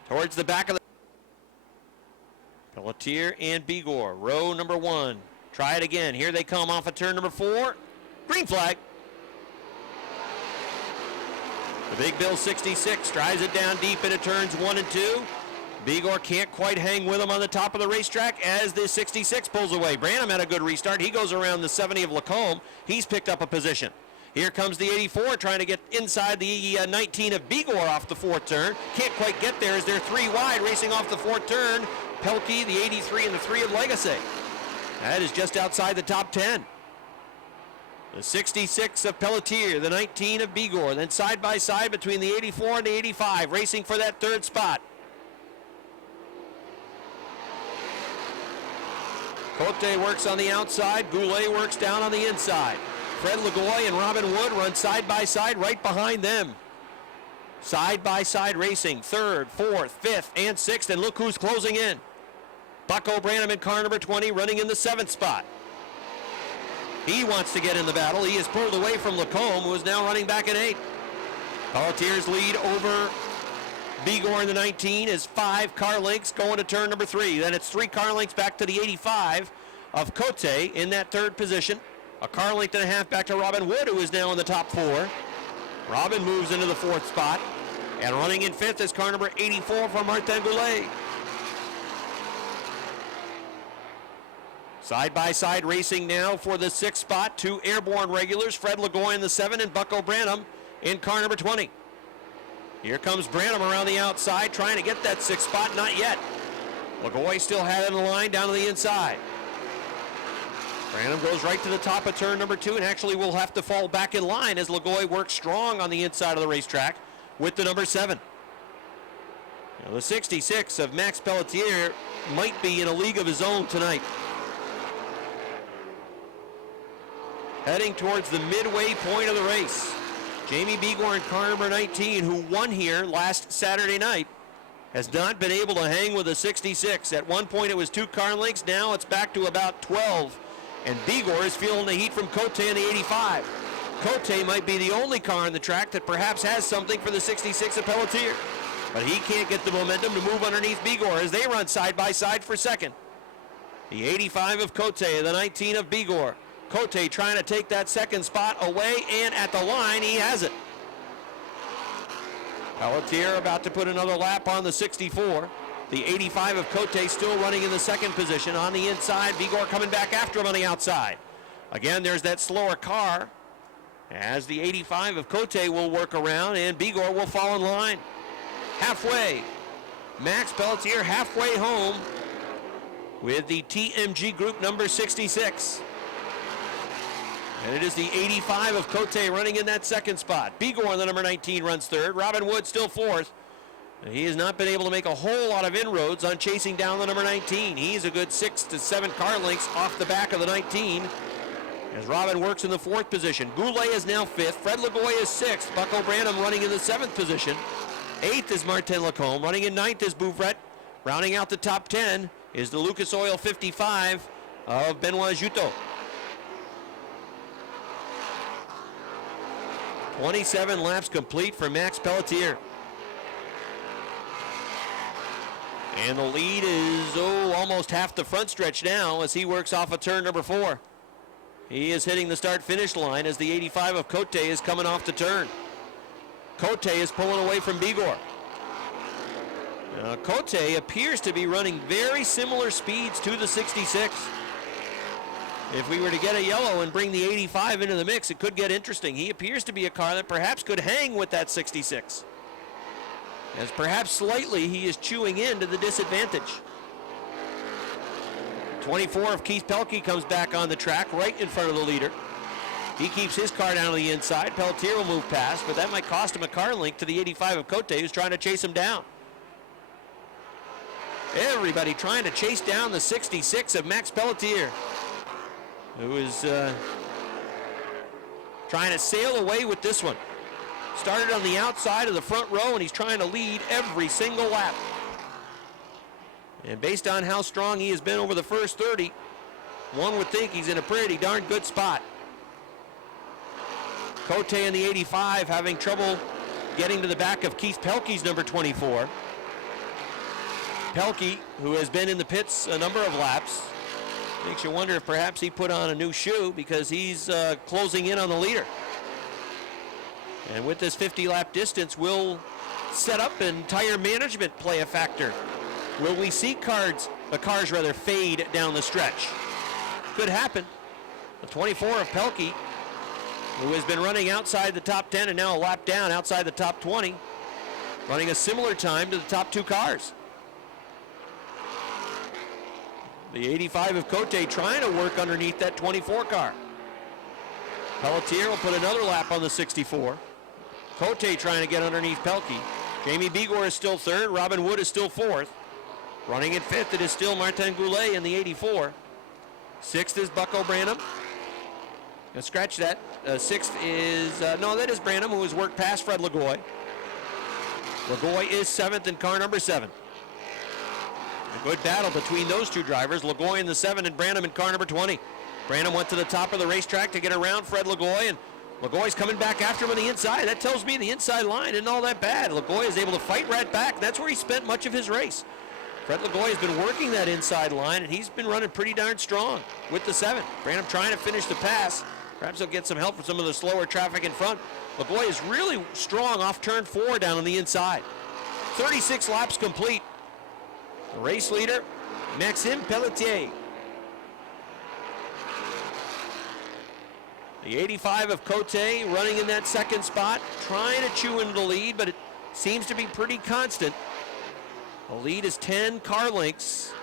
Towards the back of the Pelletier and Bigor, row number 1. Try it again. Here they come off of turn number 4. Green flag. The Big Bill 66 drives it down deep into turns 1 and 2. Bigor can't quite hang with him on the top of the racetrack as the 66 pulls away. Branham had a good restart. He goes around the 70 of Lacombe. He's picked up a position. Here comes the 84 trying to get inside the 19 of Bigor off the 4th turn. Can't quite get there as they're 3 wide racing off the 4th turn. Pelkey, the 83, and the 3 of Legacy. That is just outside the top 10. The 66 of Pelletier, the 19 of Bigor. Then side by side between the 84 and the 85, racing for that 3rd spot. Cote works on the outside. Goulet works down on the inside. Fred Lagoy and Robin Wood run side by side right behind them. Side by side racing. 3rd, 4th, 5th, and 6th. And look who's closing in. Bucko Branham in car number 20 running in the 7th spot. He wants to get in the battle. He is pulled away from Lacombe, who is now running back in 8th. Pelletier's lead over Bigor in the 19 is 5 car lengths going to turn number 3. Then it's 3 car lengths back to the 85 of Cote in that 3rd position. A car length and a half back to Robin Wood, who is now in the top 4. Robin moves into the 4th spot. And running in 5th is car number 84 for Martin Goulet. Side by side racing now for the 6th spot. 2 Airborne regulars, Fred Lagoy in the 7 and Bucko Branham in car number 20. Here comes Branham around the outside, trying to get that 6th spot. Not yet. Lagoy still had it in the line down to the inside. Branham goes right to the top of turn number 2 and actually will have to fall back in line as Lagoy works strong on the inside of the racetrack with the number 7. Now, the 66 of Max Pelletier might be in a league of his own tonight. Heading towards the midway point of the race. Jamie Begor in car number 19, who won here last Saturday night, has not been able to hang with the 66. At one point it was 2 car lengths, now it's back to about 12. And Begor is feeling the heat from Cote in the 85. Cote might be the only car on the track that perhaps has something for the 66 of Pelletier. But he can't get the momentum to move underneath Begor as they run side by side for second. The 85 of Cote, the 19 of Begor. Cote trying to take that 2nd spot away, and at the line he has it. Pelletier about to put another lap on the 64. The 85 of Cote still running in the 2nd position on the inside. Begor coming back after him on the outside. Again, there's that slower car as the 85 of Cote will work around and Begor will fall in line. Halfway, Max Pelletier halfway home with the TMG Group number 66. And it is the 85 of Cote running in that 2nd spot. Begor, the number 19, runs 3rd. Robin Wood still 4th. He has not been able to make a whole lot of inroads on chasing down the number 19. He's a good 6 to 7 car lengths off the back of the 19 as Robin works in the 4th position. Goulet is now 5th. Fred Lagoy is 6th. Bucko Branham running in the 7th position. 8th is Martin Lacombe. Running in 9th is Bouvret. Rounding out the top 10 is the Lucas Oil 55 of Benoit Juteau. 27 laps complete for Max Pelletier. And the lead is, almost half the front stretch now as he works off of turn number 4. He is hitting the start-finish line as the 85 of Cote is coming off the turn. Cote is pulling away from Begor. Cote appears to be running very similar speeds to the 66. If we were to get a yellow and bring the 85 into the mix, it could get interesting. He appears to be a car that perhaps could hang with that 66. As perhaps slightly he is chewing into the disadvantage. 24 of Keith Pelkey comes back on the track right in front of the leader. He keeps his car down to the inside. Pelletier will move past, but that might cost him a car length to the 85 of Cote, who's trying to chase him down. Everybody trying to chase down the 66 of Max Pelletier, who is trying to sail away with this one. Started on the outside of the front row, and he's trying to lead every single lap. And based on how strong he has been over the first 30, one would think he's in a pretty darn good spot. Cote in the 85 having trouble getting to the back of Keith Pelkey's number 24. Pelkey, who has been in the pits a number of laps, makes you wonder if perhaps he put on a new shoe because he's closing in on the leader. And with this 50-lap distance, will setup and tire management play a factor? Will we see cars fade down the stretch? Could happen. The 24 of Pelkey, who has been running outside the top 10 and now a lap down outside the top 20, running a similar time to the top 2 cars. The 85 of Cote trying to work underneath that 24 car. Pelletier will put another lap on the 64. Cote trying to get underneath Pelkey. Jamie Begor is still 3rd. Robin Wood is still 4th. Running in 5th, it is still Martin Goulet in the 84. 6th is Bucko Branham. Now scratch that. 6th is, that is Branham, who has worked past Fred Lagoy. Lagoy is 7th in car number 7. A good battle between those two drivers, Lagoy in the 7 and Branham in car number 20. Branham went to the top of the racetrack to get around Fred Lagoy, and Lagoy's coming back after him on the inside. That tells me the inside line isn't all that bad. Lagoy is able to fight right back. That's where he spent much of his race. Fred Lagoy has been working that inside line, and he's been running pretty darn strong with the 7. Branham trying to finish the pass. Perhaps he'll get some help from some of the slower traffic in front. Lagoy is really strong off turn 4 down on the inside. 36 laps complete. The race leader, Maxime Pelletier. The 85 of Cote running in that second spot, trying to chew into the lead, but it seems to be pretty constant. The lead is 10 car lengths.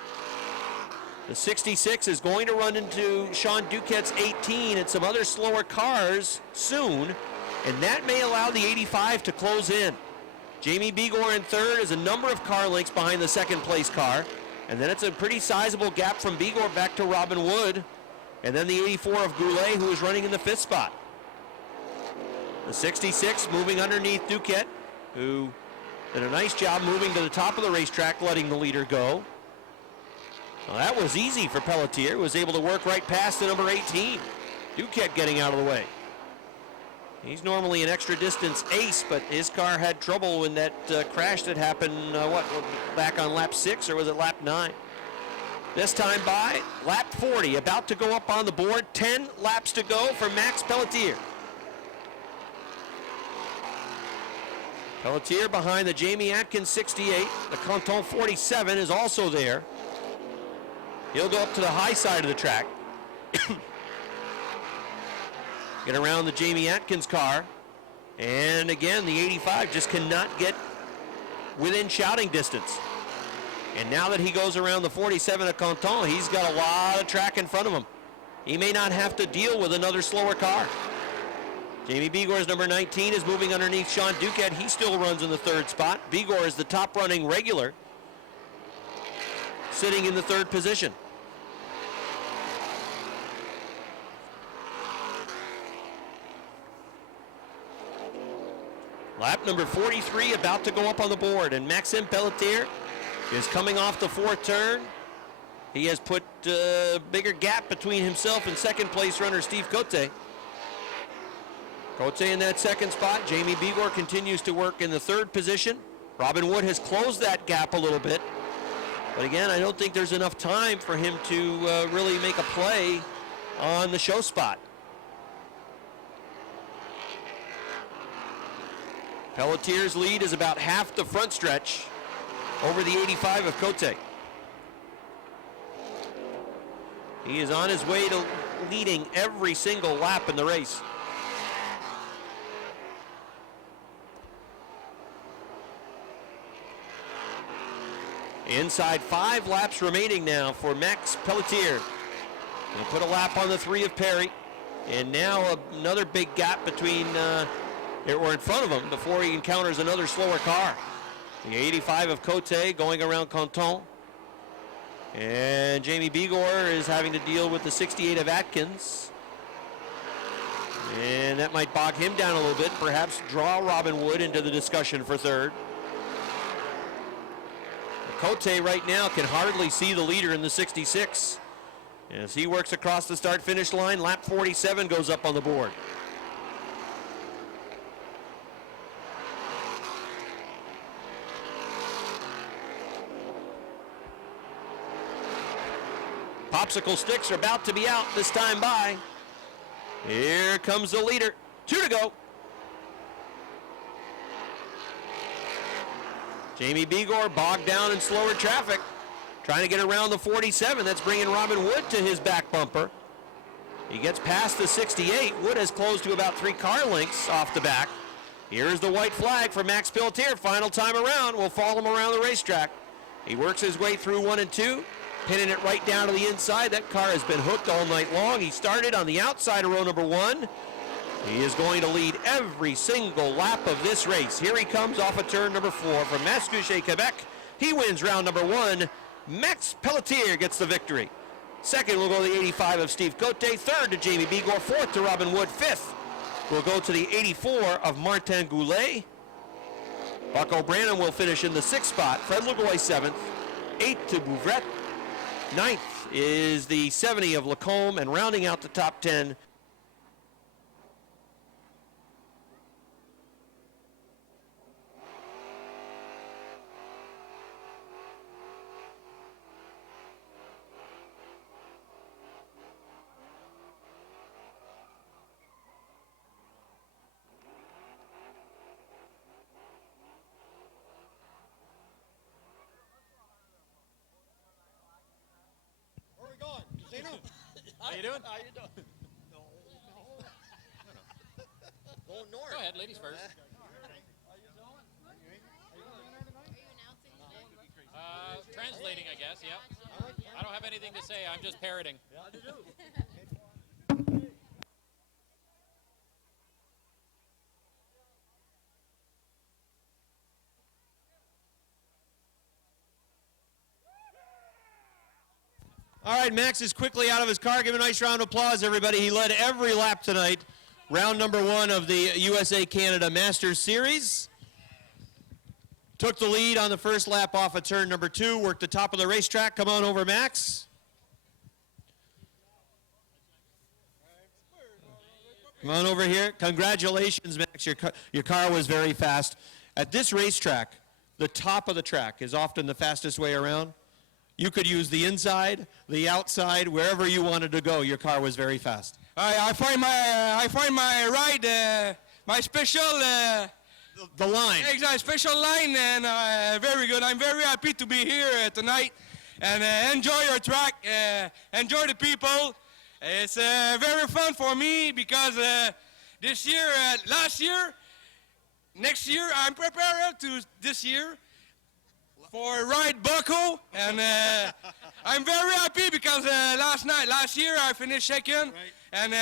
The 66 is going to run into Sean Duquette's 18 and some other slower cars soon, and that may allow the 85 to close in. Jamie Begor in third is a number of car lengths behind the second place car, and then it's a pretty sizable gap from Begor back to Robin Wood, and then the 84 of Goulet, who is running in the fifth spot. The 66 moving underneath Duquette, who did a nice job moving to the top of the racetrack, letting the leader go. Well, that was easy for Pelletier, was able to work right past the number 18. Duquette getting out of the way. He's normally an extra distance ace, but his car had trouble in that crash that happened, back on lap 6, or was it lap 9? This time by lap 40, about to go up on the board. 10 laps to go for Max Pelletier. Pelletier behind the Jamie Atkins 68. The Canton 47 is also there. He'll go up to the high side of the track. Get around the Jamie Atkins car. And again, the 85 just cannot get within shouting distance. And now that he goes around the 47 of Canton, he's got a lot of track in front of him. He may not have to deal with another slower car. Jamie Begor's number 19 is moving underneath Sean Duquette. He still runs in the third spot. Begor is the top running regular, sitting in the third position. Lap number 43 about to go up on the board, and Maxime Pelletier is coming off the fourth turn. He has put a bigger gap between himself and second place runner Steve Cote. Cote in that second spot. Jamie Begor continues to work in the third position. Robin Wood has closed that gap a little bit. But again, I don't think there's enough time for him to really make a play on the show spot. Pelletier's lead is about half the front stretch over the 85 of Cote. He is on his way to leading every single lap in the race. Inside 5 laps remaining now for Max Pelletier. He'll put a lap on the 3 of Perry. And now another big gap between, or in front of him before he encounters another slower car. The 85 of Cote going around Canton. And Jamie Begor is having to deal with the 68 of Atkins. And that might bog him down a little bit, perhaps draw Robin Wood into the discussion for third. Cote right now can hardly see the leader in the 66. As he works across the start-finish line, lap 47 goes up on the board. Popsicle sticks are about to be out this time by. Here comes the leader. 2 to go. Jamie Begor bogged down in slower traffic, trying to get around the 47. That's bringing Robin Wood to his back bumper. He gets past the 68. Wood has closed to about 3 car lengths off the back. Here's the white flag for Max Pelletier. Final time around. We'll follow him around the racetrack. He works his way through 1 and 2, pinning it right down to the inside. That car has been hooked all night long. He started on the outside of row number 1. He is going to lead every single lap of this race. Here he comes off of turn number 4 from Mascouche, Quebec. He wins round number 1. Max Pelletier gets the victory. Second will go to the 85 of Steve Cote. Third to Jamie Begor. Fourth to Robin Wood. Fifth will go to the 84 of Martin Goulet. Buck O'Brien will finish in the 6th spot. Fred Legoy 7th. 8th to Bouvret. 9th is the 70 of Lacombe, and rounding out the top 10, How you doing? How you doing? Go ahead, ladies first. Translating, I guess, yep. I don't have anything to say, I'm just parroting. All right, Max is quickly out of his car. Give him a nice round of applause, everybody. He led every lap tonight. Round number 1 of the USA-Canada Masters Series. Took the lead on the first lap off of turn number 2. Worked the top of the racetrack. Come on over, Max. Come on over here. Congratulations, Max. Your car was very fast. At this racetrack, the top of the track is often the fastest way around. You could use the inside, the outside, wherever you wanted to go. Your car was very fast. I find my ride, my special. The line. Exactly, special line, and very good. I'm very happy to be here tonight, and enjoy your track. Enjoy the people. It's very fun for me because this year, last year, next year, I'm prepared to this year for ride Bucko, and I'm very happy because last year I finished second, right. And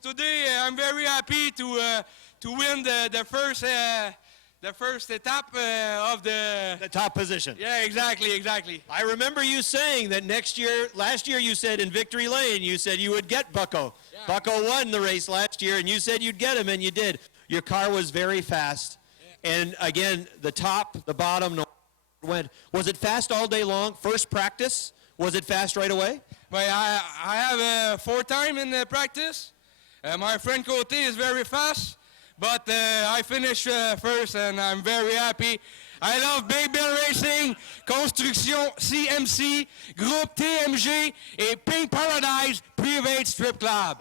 today I'm very happy to win the first etap of the top position. Yeah, exactly. I remember you saying that last year you said in Victory Lane, you said you would get Bucko. Yeah. Bucko won the race last year, and you said you'd get him, and you did. Your car was very fast. Yeah. And again, the top, the bottom, was it fast all day long? First practice, was it fast right away? But I have 4 times in the practice. My friend Cote is very fast, but I finished first, and I'm very happy. I love Big Bill Racing, Construction, CMC, Groupe TMG, et Pink Paradise Private Strip Club.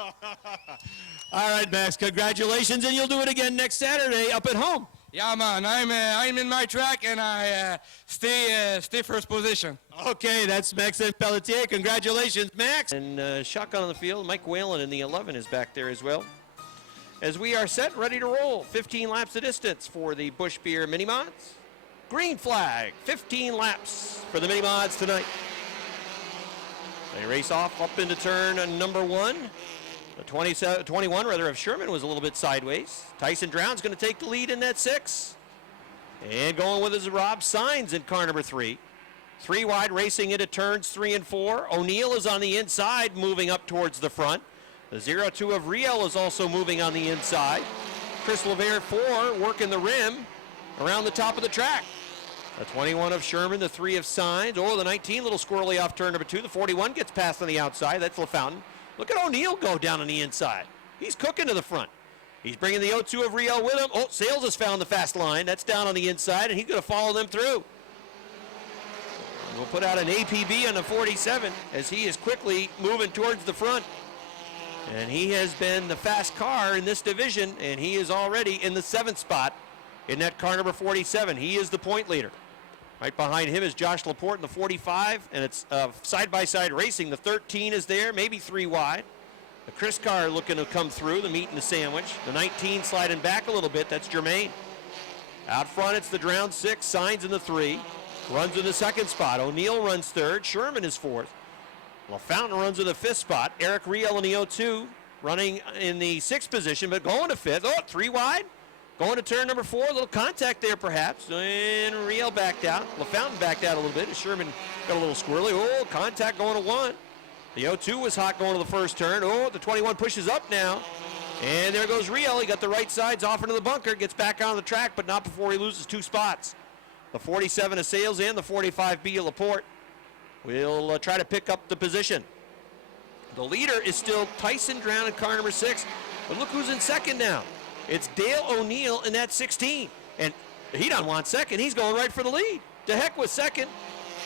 All right, Max, congratulations, and you'll do it again next Saturday up at home. Yeah, man, I'm in my track, and I stay first position. Okay, that's Max Pelletier. Congratulations, Max. And shotgun on the field, Mike Whalen in the 11 is back there as well. As we are set, ready to roll. 15 laps of distance for the Busch Beer Mini Mods. Green flag, 15 laps for the Mini Mods tonight. They race off up into turn number 1. The 21 of Sherman was a little bit sideways. Tyson Drown's going to take the lead in that 6. And going with his Rob Sainz in car number 3. 3 wide racing into turns 3 and 4. O'Neill is on the inside, moving up towards the front. The 02 of Riel is also moving on the inside. Chris Levere 4 working the rim around the top of the track. The 21 of Sherman, the 3 of Sainz. Oh, the 19, little squirrely off turn number 2. The 41 gets past on the outside. That's LaFountain. Look at O'Neill go down on the inside. He's cooking to the front. He's bringing the 02 of Riel with him. Oh, Sales has found the fast line. That's down on the inside, and he's going to follow them through. We'll put out an APB on the 47 as he is quickly moving towards the front. And he has been the fast car in this division, and he is already in the 7th spot in that car number 47. He is the point leader. Right behind him is Josh Laporte in the 45, and it's side-by-side racing. The 13 is there, maybe 3 wide. The Chris car looking to come through, the meat and the sandwich. The 19 sliding back a little bit, that's Germain. Out front, it's the Drown 6, Sainz in the 3. Runs in the 2nd spot. O'Neill runs 3rd, Sherman is 4th. LaFountain runs in the 5th spot. Eric Riel in the 02, running in the 6th position, but going to 5th. Oh, 3 wide. Going to turn number 4, a little contact there perhaps, and Riel backed out. LaFountain backed out a little bit, and Sherman got a little squirrely. Oh, contact going to 1. The 02 was hot going to the first turn. Oh, the 21 pushes up now, and there goes Riel. He got the right sides off into the bunker, gets back on the track, but not before he loses 2 spots. The 47 of Sales and the 45B of Laporte will try to pick up the position. The leader is still Tyson Drown in car number 6, but look who's in 2nd now. It's Dale O'Neill in that 16, and he doesn't want 2nd. He's going right for the lead. To heck with 2nd.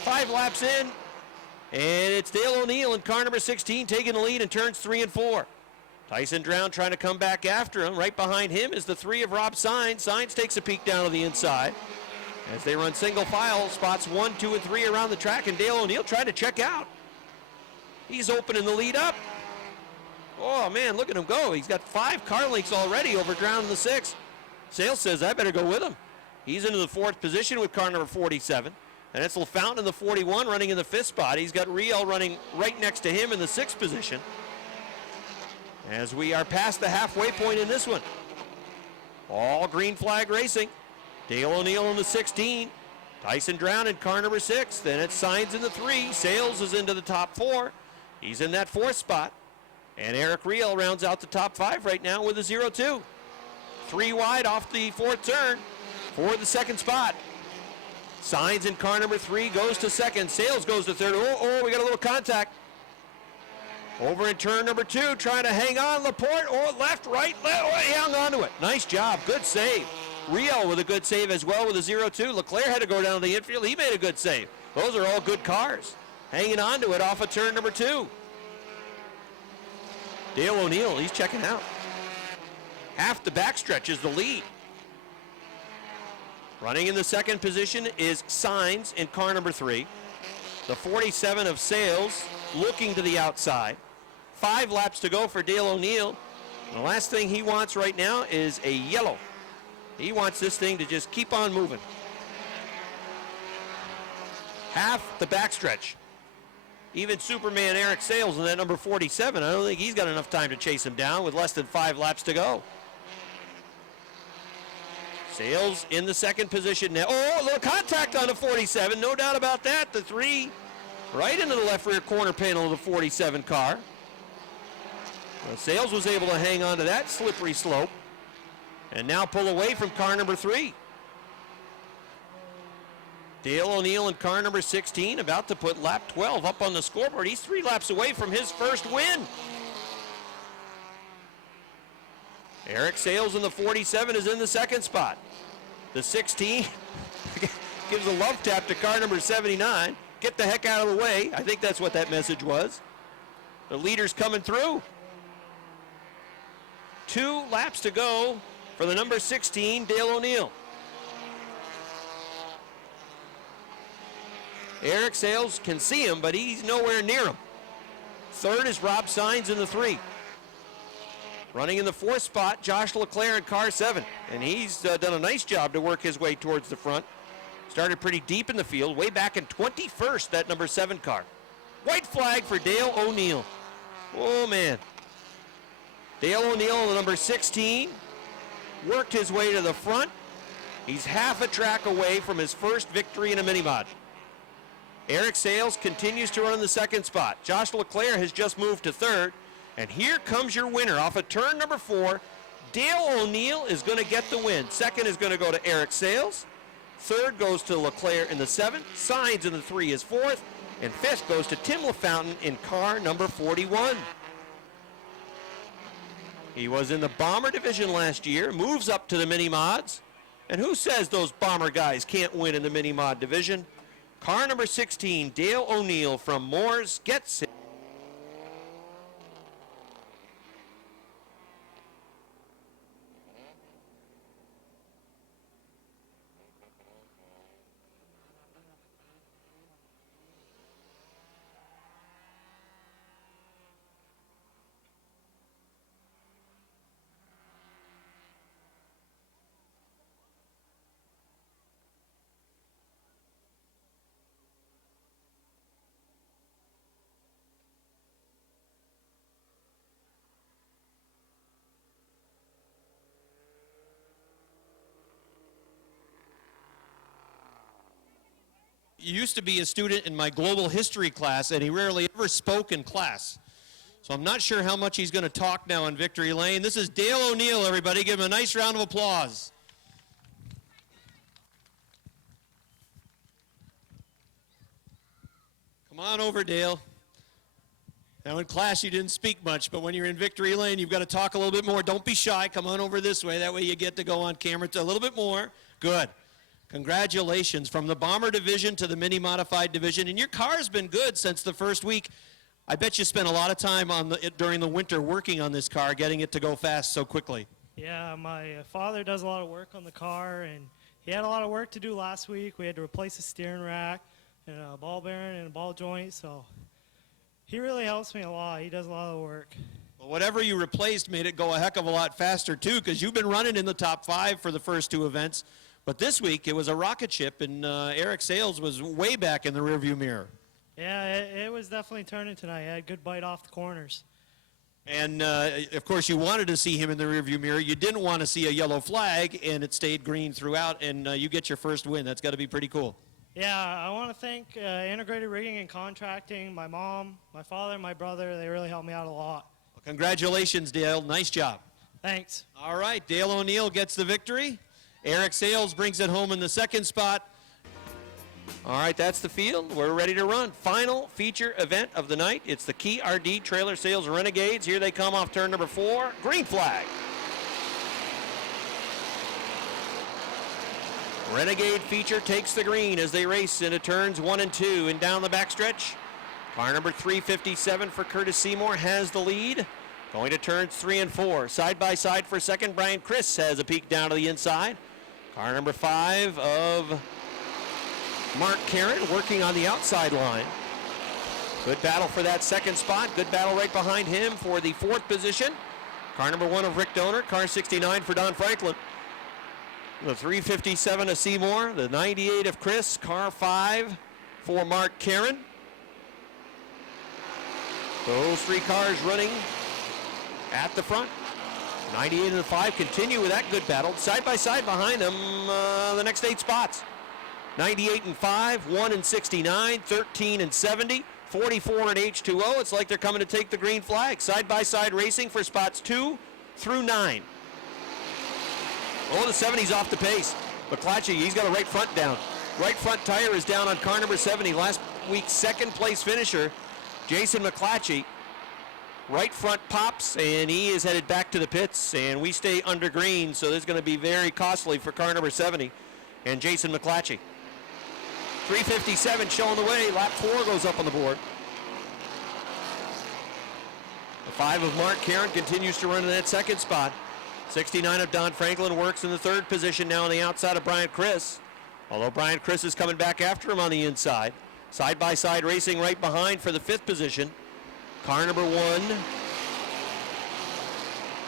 5 laps in, and it's Dale O'Neill in car number 16 taking the lead in turns 3 and 4. Tyson Drown trying to come back after him. Right behind him is the 3 of Rob Sainz. Sainz takes a peek down to the inside as they run single file, spots 1, 2, and 3 around the track, and Dale O'Neill trying to check out. He's opening the lead up. Oh, man, look at him go. He's got 5 car lengths already over ground in the 6th. Sales says, I better go with him. He's into the 4th position with car number 47. And it's LaFountain in the 41 running in the 5th spot. He's got Riel running right next to him in the 6th position. As we are past the halfway point in this one. All green flag racing. Dale O'Neill in the 16. Tyson Drown in car number 6. Then it's Signs in the 3. Sales is into the top 4. He's in that 4th spot. And Eric Riel rounds out the top 5 right now with a 0-2. 3 wide off the 4th turn for the 2nd spot. Signs in car number 3 goes to 2nd. Sales goes to 3rd. Oh, we got a little contact. Over in turn number 2, trying to hang on. Laporte, left, right, left. Oh, he hung on to it. Nice job, good save. Riel with a good save as well with a 0-2. Leclerc had to go down to the infield. He made a good save. Those are all good cars. Hanging on to it off of turn number 2. Dale O'Neill, he's checking out. Half the backstretch is the lead. Running in the 2nd position is Signs in car number 3. The 47 of Sales looking to the outside. 5 laps to go for Dale O'Neill. The last thing he wants right now is a yellow. He wants this thing to just keep on moving. Half the backstretch. Even Superman Eric Sales in that number 47, I don't think he's got enough time to chase him down with less than 5 laps to go. Sales in the 2nd position now. Oh, a little contact on the 47, no doubt about that. The 3 right into the left rear corner panel of the 47 car. Well, Sales was able to hang on to that slippery slope and now pull away from car number 3. Dale O'Neill in car number 16 about to put lap 12 up on the scoreboard. He's 3 laps away from his first win. Eric Sales in the 47 is in the 2nd spot. The 16 gives a love tap to car number 79. Get the heck out of the way. I think that's what that message was. The leader's coming through. 2 laps to go for the number 16, Dale O'Neill. Eric Sales can see him, but he's nowhere near him. 3rd is Rob Signs in the 3. Running in the 4th spot, Josh Leclerc in car 7. And he's done a nice job to work his way towards the front. Started pretty deep in the field, way back in 21st, that number 7 car. White flag for Dale O'Neill. Oh, man. Dale O'Neill, the number 16, worked his way to the front. He's half a track away from his first victory in a mini-mod. Eric Sales continues to run in the 2nd spot. Josh Leclerc has just moved to 3rd. And here comes your winner off of turn number 4. Dale O'Neill is going to get the win. 2nd is going to go to Eric Sales. 3rd goes to Leclerc in the 7th. Signs in the 3 is 4th. And 5th goes to Tim LaFountain in car number 41. He was in the Bomber division last year, moves up to the mini-mods. And who says those Bomber guys can't win in the mini-mod division? Car number 16, Dale O'Neill from Moores gets it. Used to be a student in my global history class, and he rarely ever spoke in class. So I'm not sure how much he's going to talk now in Victory Lane. This is Dale O'Neill, everybody. Give him a nice round of applause. Come on over, Dale. Now in class you didn't speak much, but when you're in Victory Lane, you've got to talk a little bit more. Don't be shy. Come on over this way. That way you get to go on camera a little bit more. Good. Congratulations from the Bomber division to the Mini Modified division. And your car's been good since the first week. I bet you spent a lot of time during the winter working on this car, getting it to go fast so quickly. Yeah, my father does a lot of work on the car, and he had a lot of work to do last week. We had to replace the steering rack and a ball bearing and a ball joint, so he really helps me a lot. He does a lot of the work. Well, whatever you replaced made it go a heck of a lot faster, too, because you've been running in the top 5 for the first 2 events. But this week, it was a rocket ship, and Eric Sales was way back in the rearview mirror. Yeah, it was definitely turning tonight. I had a good bite off the corners. And, of course, you wanted to see him in the rearview mirror. You didn't want to see a yellow flag, and it stayed green throughout, and you get your first win. That's got to be pretty cool. Yeah, I want to thank Integrated Rigging and Contracting, my mom, my father, and my brother. They really helped me out a lot. Well, congratulations, Dale. Nice job. Thanks. All right, Dale O'Neill gets the victory. Eric Sales brings it home in the second spot. All right, that's the field. We're ready to run. Final feature event of the night. It's the Key RD Trailer Sales Renegades. Here they come off turn number 4. Green flag. Renegade feature takes the green as they race into turns 1 and 2 and down the backstretch. Car number 357 for Curtis Seymour has the lead. Going to turns 3 and 4. Side by side for second, Brian Chris has a peek down to the inside. Car number 5 of Mark Karen working on the outside line. Good battle for that second spot. Good battle right behind him for the 4th position. Car number 1 of Rick Donor. Car 69 for Don Franklin. The 357 of Seymour. The 98 of Chris. Car 5 for Mark Karen. Those 3 cars running at the front. 98 and the 5 continue with that good battle. Side by side behind them, the next 8 spots. 98 and 5, 1 and 69, 13 and 70, 44 and H2O. It's like they're coming to take the green flag. Side by side racing for spots 2 through 9. Oh, the 70's off the pace. McClatchy, he's got a right front down. Right front tire is down on car number 70. Last week's second place finisher, Jason McClatchy. Right front pops, and he is headed back to the pits, and we stay under green, so this is going to be very costly for car number 70 and Jason McClatchy. 357 showing the way. Lap 4 goes up on the board. The 5 of Mark Karen continues to run in that second spot. 69 of Don Franklin works in the 3rd position now on the outside of Brian Chris. Although Brian Chris is coming back after him on the inside. Side by side racing right behind for the 5th position. Car number 1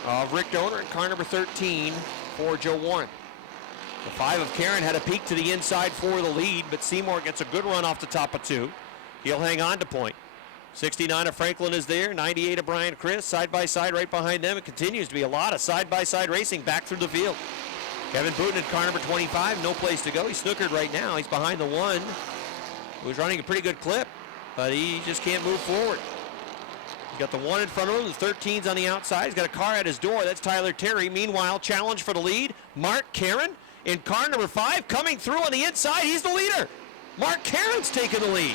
of Rick Donor and car number 13 for Joe Warren. The 5 of Karen had a peek to the inside for the lead, but Seymour gets a good run off the top of 2. He'll hang on to point. 69 of Franklin is there, 98 of Brian Chris, side by side right behind them. It continues to be a lot of side by side racing back through the field. Kevin Booten at car number 25, no place to go. He's snookered right now. He's behind the 1, who's running a pretty good clip, but he just can't move forward. He's got the 1 in front of him, the 13's on the outside. He's got a car at his door. That's Tyler Terry. Meanwhile, challenge for the lead, Mark Karen in car number 5, coming through on the inside. He's the leader. Mark Karen's taking the lead.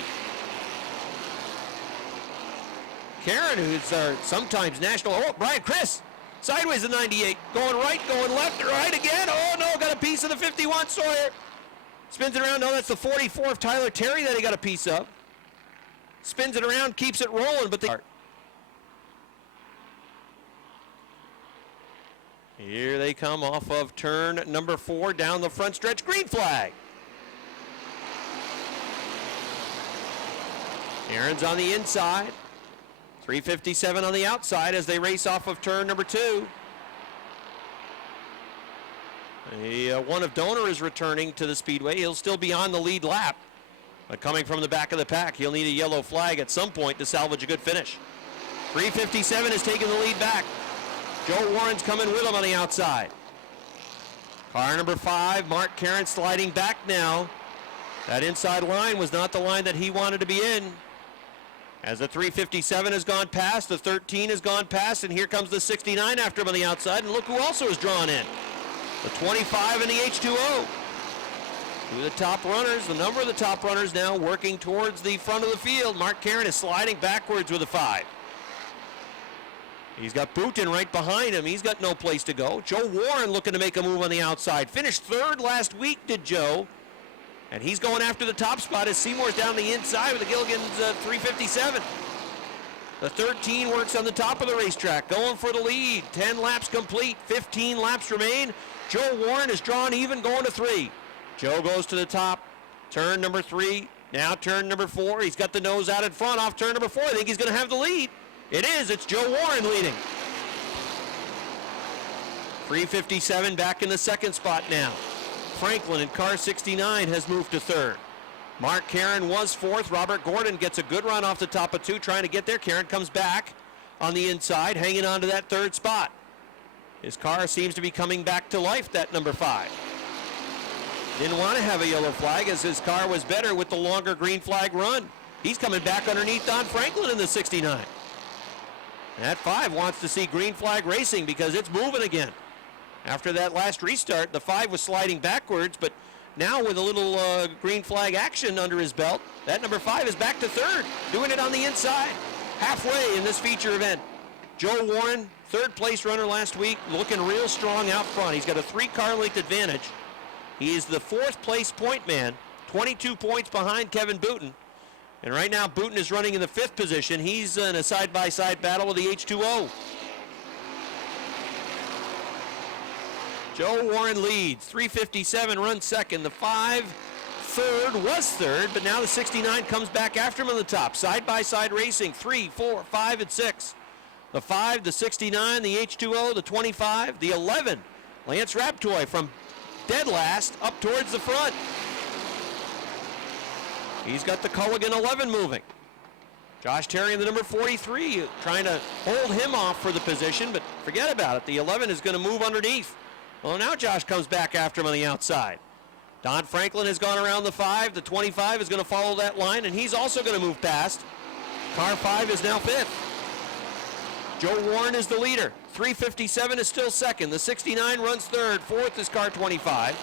Karen, who's our sometimes national, oh, Brian Chris, sideways at 98, going right, going left, right again. Oh no, got a piece of the 51 Sawyer. Spins it around, no, that's the 44 of Tyler Terry that he got a piece of. Spins it around, keeps it rolling, but here they come off of turn number 4 down the front stretch. Green flag. Aaron's on the inside. 357 on the outside as they race off of turn number 2. One of Donor is returning to the Speedway. He'll still be on the lead lap, but coming from the back of the pack, he'll need a yellow flag at some point to salvage a good finish. 357 is taking the lead back. Joe Warren's coming with him on the outside. Car number 5, Mark Karen sliding back now. That inside line was not the line that he wanted to be in. As the 357 has gone past, the 13 has gone past, and here comes the 69 after him on the outside, and look who also is drawn in. The 25 and the H2O. Two of the top runners, the number of the top runners now working towards the front of the field. Mark Karen is sliding backwards with a 5. He's got Booten right behind him. He's got no place to go. Joe Warren looking to make a move on the outside. Finished 3rd last week, did Joe. And he's going after the top spot as Seymour's down the inside with the Gilligan's 357. The 13 works on the top of the racetrack, going for the lead. 10 laps complete, 15 laps remain. Joe Warren is drawn even, going to 3. Joe goes to the top, turn number 3, now turn number 4. He's got the nose out in front off turn number 4. I think he's going to have the lead. It is. It's Joe Warren leading. 3:57 back in the second spot now. Franklin in car 69 has moved to third. Mark Caron was fourth. Robert Gordon gets a good run off the top of two, trying to get there. Caron comes back on the inside, hanging on to that third spot. His car seems to be coming back to life, that number 5. Didn't want to have a yellow flag as his car was better with the longer green flag run. He's coming back underneath Don Franklin in the 69. That 5 wants to see green flag racing because it's moving again. After that last restart, the 5 was sliding backwards, but now with a little green flag action under his belt, that number 5 is back to third, doing it on the inside, halfway in this feature event. Joe Warren, third place runner last week, looking real strong out front. He's got a 3-car length advantage. He is the 4th place point man, 22 points behind Kevin Booten. And right now, Booten is running in the 5th position. He's in a side-by-side battle with the H2O. Joe Warren leads. 3:57 runs second. The 5 third was third, but now the 69 comes back after him on the top. Side-by-side racing. 3, 4, 5, and 6. The 5, the 69, the H2O, the 25, the 11. Lance Raptoy from dead last up towards the front. He's got the Culligan 11 moving. Josh Terry in the number 43 trying to hold him off for the position, but forget about it. The 11 is going to move underneath. Well, now Josh comes back after him on the outside. Don Franklin has gone around the 5. The 25 is going to follow that line, and he's also going to move past. Car 5 is now 5th. Joe Warren is the leader. 3:57 is still second. The 69 runs third. 4th is car 25.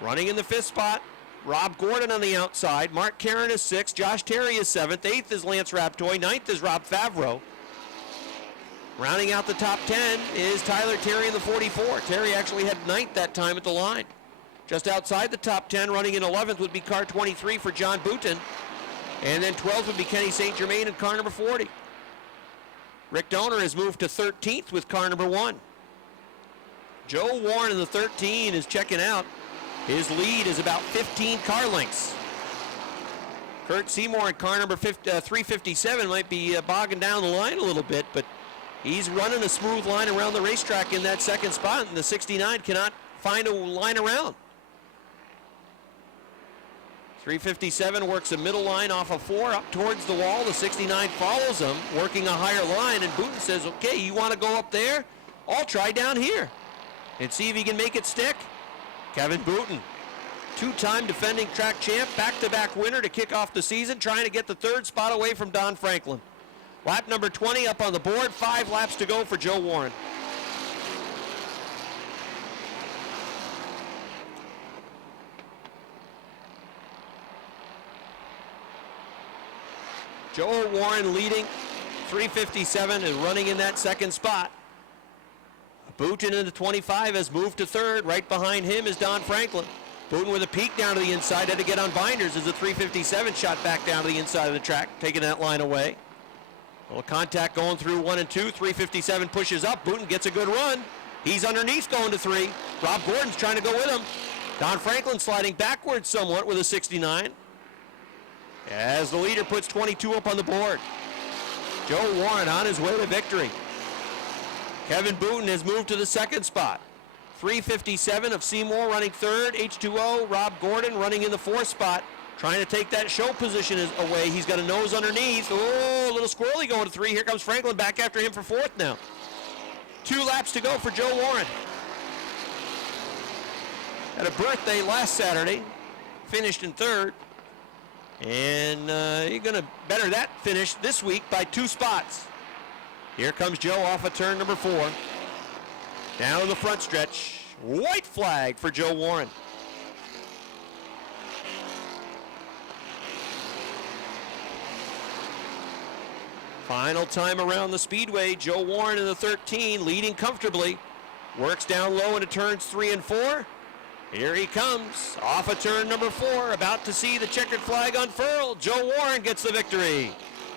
Running in the 5th spot, Rob Gordon on the outside. Mark Caron is 6th. Josh Terry is 7th. 8th is Lance Raptoy. 9th is Rob Favreau. Rounding out the top 10 is Tyler Terry in the 44. Terry actually had 9th that time at the line. Just outside the top 10, running in 11th would be car 23 for John Booten. And then 12th would be Kenny St. Germain in car number 40. Rick Donor has moved to 13th with car number 1. Joe Warren in the 13 is checking out. His lead is about 15 car lengths. Kurt Seymour in car number 357 might be bogging down the line a little bit, but he's running a smooth line around the racetrack in that second spot, and the 69 cannot find a line around. 357 works a middle line off of 4 up towards the wall. The 69 follows him, working a higher line, and Booten says, okay, you want to go up there? I'll try down here and see if he can make it stick. Kevin Booten, 2-time defending track champ, back-to-back winner to kick off the season, trying to get the 3rd spot away from Don Franklin. Lap number 20 up on the board, 5 laps to go for Joe Warren. Joe Warren leading, 3:57, and running in that second spot. Booten in the 25 has moved to 3rd. Right behind him is Don Franklin. Booten with a peek down to the inside, had to get on binders as the 3:57 shot back down to the inside of the track, taking that line away. A little contact going through 1 and 2. 3:57 pushes up. Booten gets a good run. He's underneath going to 3. Rob Gordon's trying to go with him. Don Franklin sliding backwards somewhat with a 69. As the leader puts 22 up on the board. Joe Warren on his way to victory. Kevin Booten has moved to the 2nd spot. 3:57 of Seymour running 3rd. H2O, Rob Gordon running in the 4th spot. Trying to take that show position away. He's got a nose underneath. Oh, a little squirrely going to 3. Here comes Franklin back after him for 4th now. 2 laps to go for Joe Warren. Had a birthday last Saturday. Finished in 3rd. And you're going to better that finish this week by 2 spots. Here comes Joe off of turn number 4. Down to the front stretch. White flag for Joe Warren. Final time around the Speedway. Joe Warren in the 13, leading comfortably. Works down low into turns 3 and 4. Here he comes, off of turn number 4, about to see the checkered flag unfurled. Joe Warren gets the victory.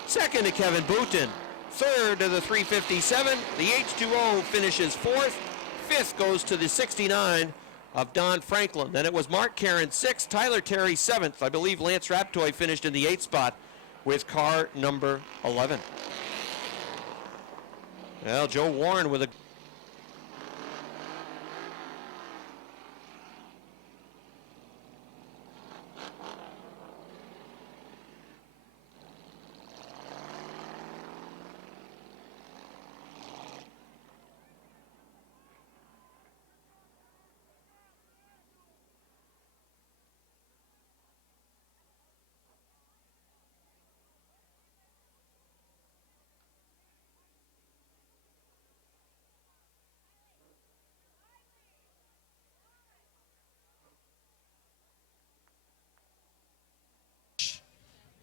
2nd to Kevin Booten. 3rd to the 3:57. The H2O finishes 4th. 5th goes to the 69 of Don Franklin. Then it was Mark Caron 6th, Tyler Terry 7th. I believe Lance Raptoy finished in the 8th spot. with car number 11. Well, Joe Warren with a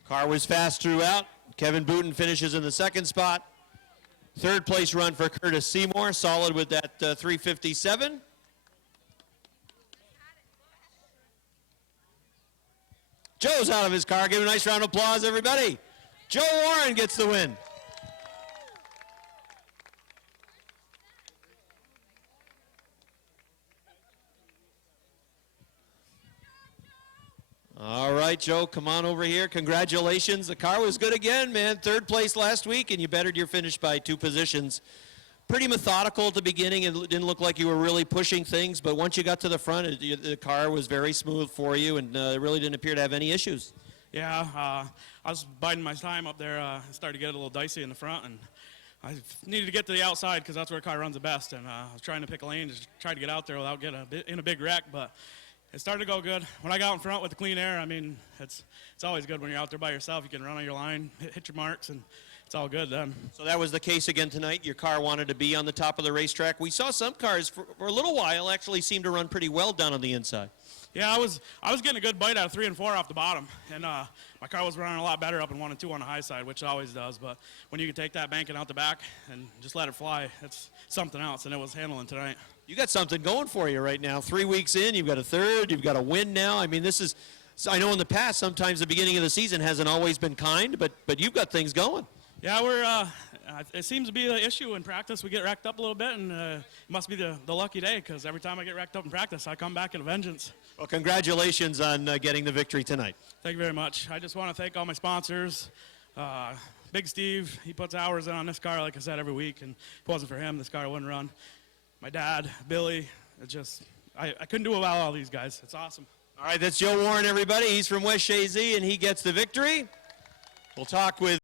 car was fast throughout. Kevin Booten finishes in the second spot. Third place run for Curtis Seymour, solid with that 357. Joe's out of his car. Give him a nice round of applause, everybody. Joe Warren gets the win. All right, Joe, come on over here. Congratulations. The car was good again, man. Third place last week, and you bettered your finish by 2 positions. Pretty methodical at the beginning. It didn't look like you were really pushing things, but once you got to the front, the car was very smooth for you, and it really didn't appear to have any issues. Yeah, I was biding my time up there. It started to get a little dicey in the front, and I needed to get to the outside because that's where the car runs the best, and I was trying to pick a lane, just try to get out there without getting in a big wreck, but it started to go good. When I got out in front with the clean air, I mean, it's always good when you're out there by yourself. You can run on your line, hit your marks, and it's all good then. So that was the case again tonight. Your car wanted to be on the top of the racetrack. We saw some cars for a little while actually seem to run pretty well down on the inside. Yeah, I was getting a good bite out of 3 and 4 off the bottom, and my car was running a lot better up in 1 and 2 on the high side, which it always does. But when you can take that banking out the back and just let it fly, it's something else, and it was handling tonight. You got something going for you right now. 3 weeks in, you've got a third, you've got a win now. I mean, this is, I know in the past, sometimes the beginning of the season hasn't always been kind, but you've got things going. Yeah, it seems to be the issue in practice. We get wrecked up a little bit, and it must be the lucky day, because every time I get wrecked up in practice, I come back in a vengeance. Well, congratulations on getting the victory tonight. Thank you very much. I just want to thank all my sponsors. Big Steve, he puts hours in on this car, like I said, every week, and if it wasn't for him, this car wouldn't run. My dad, Billy, it's just, I couldn't do without all these guys. It's awesome. All right, that's Joe Warren, everybody. He's from West Shazy, and he gets the victory. We'll talk with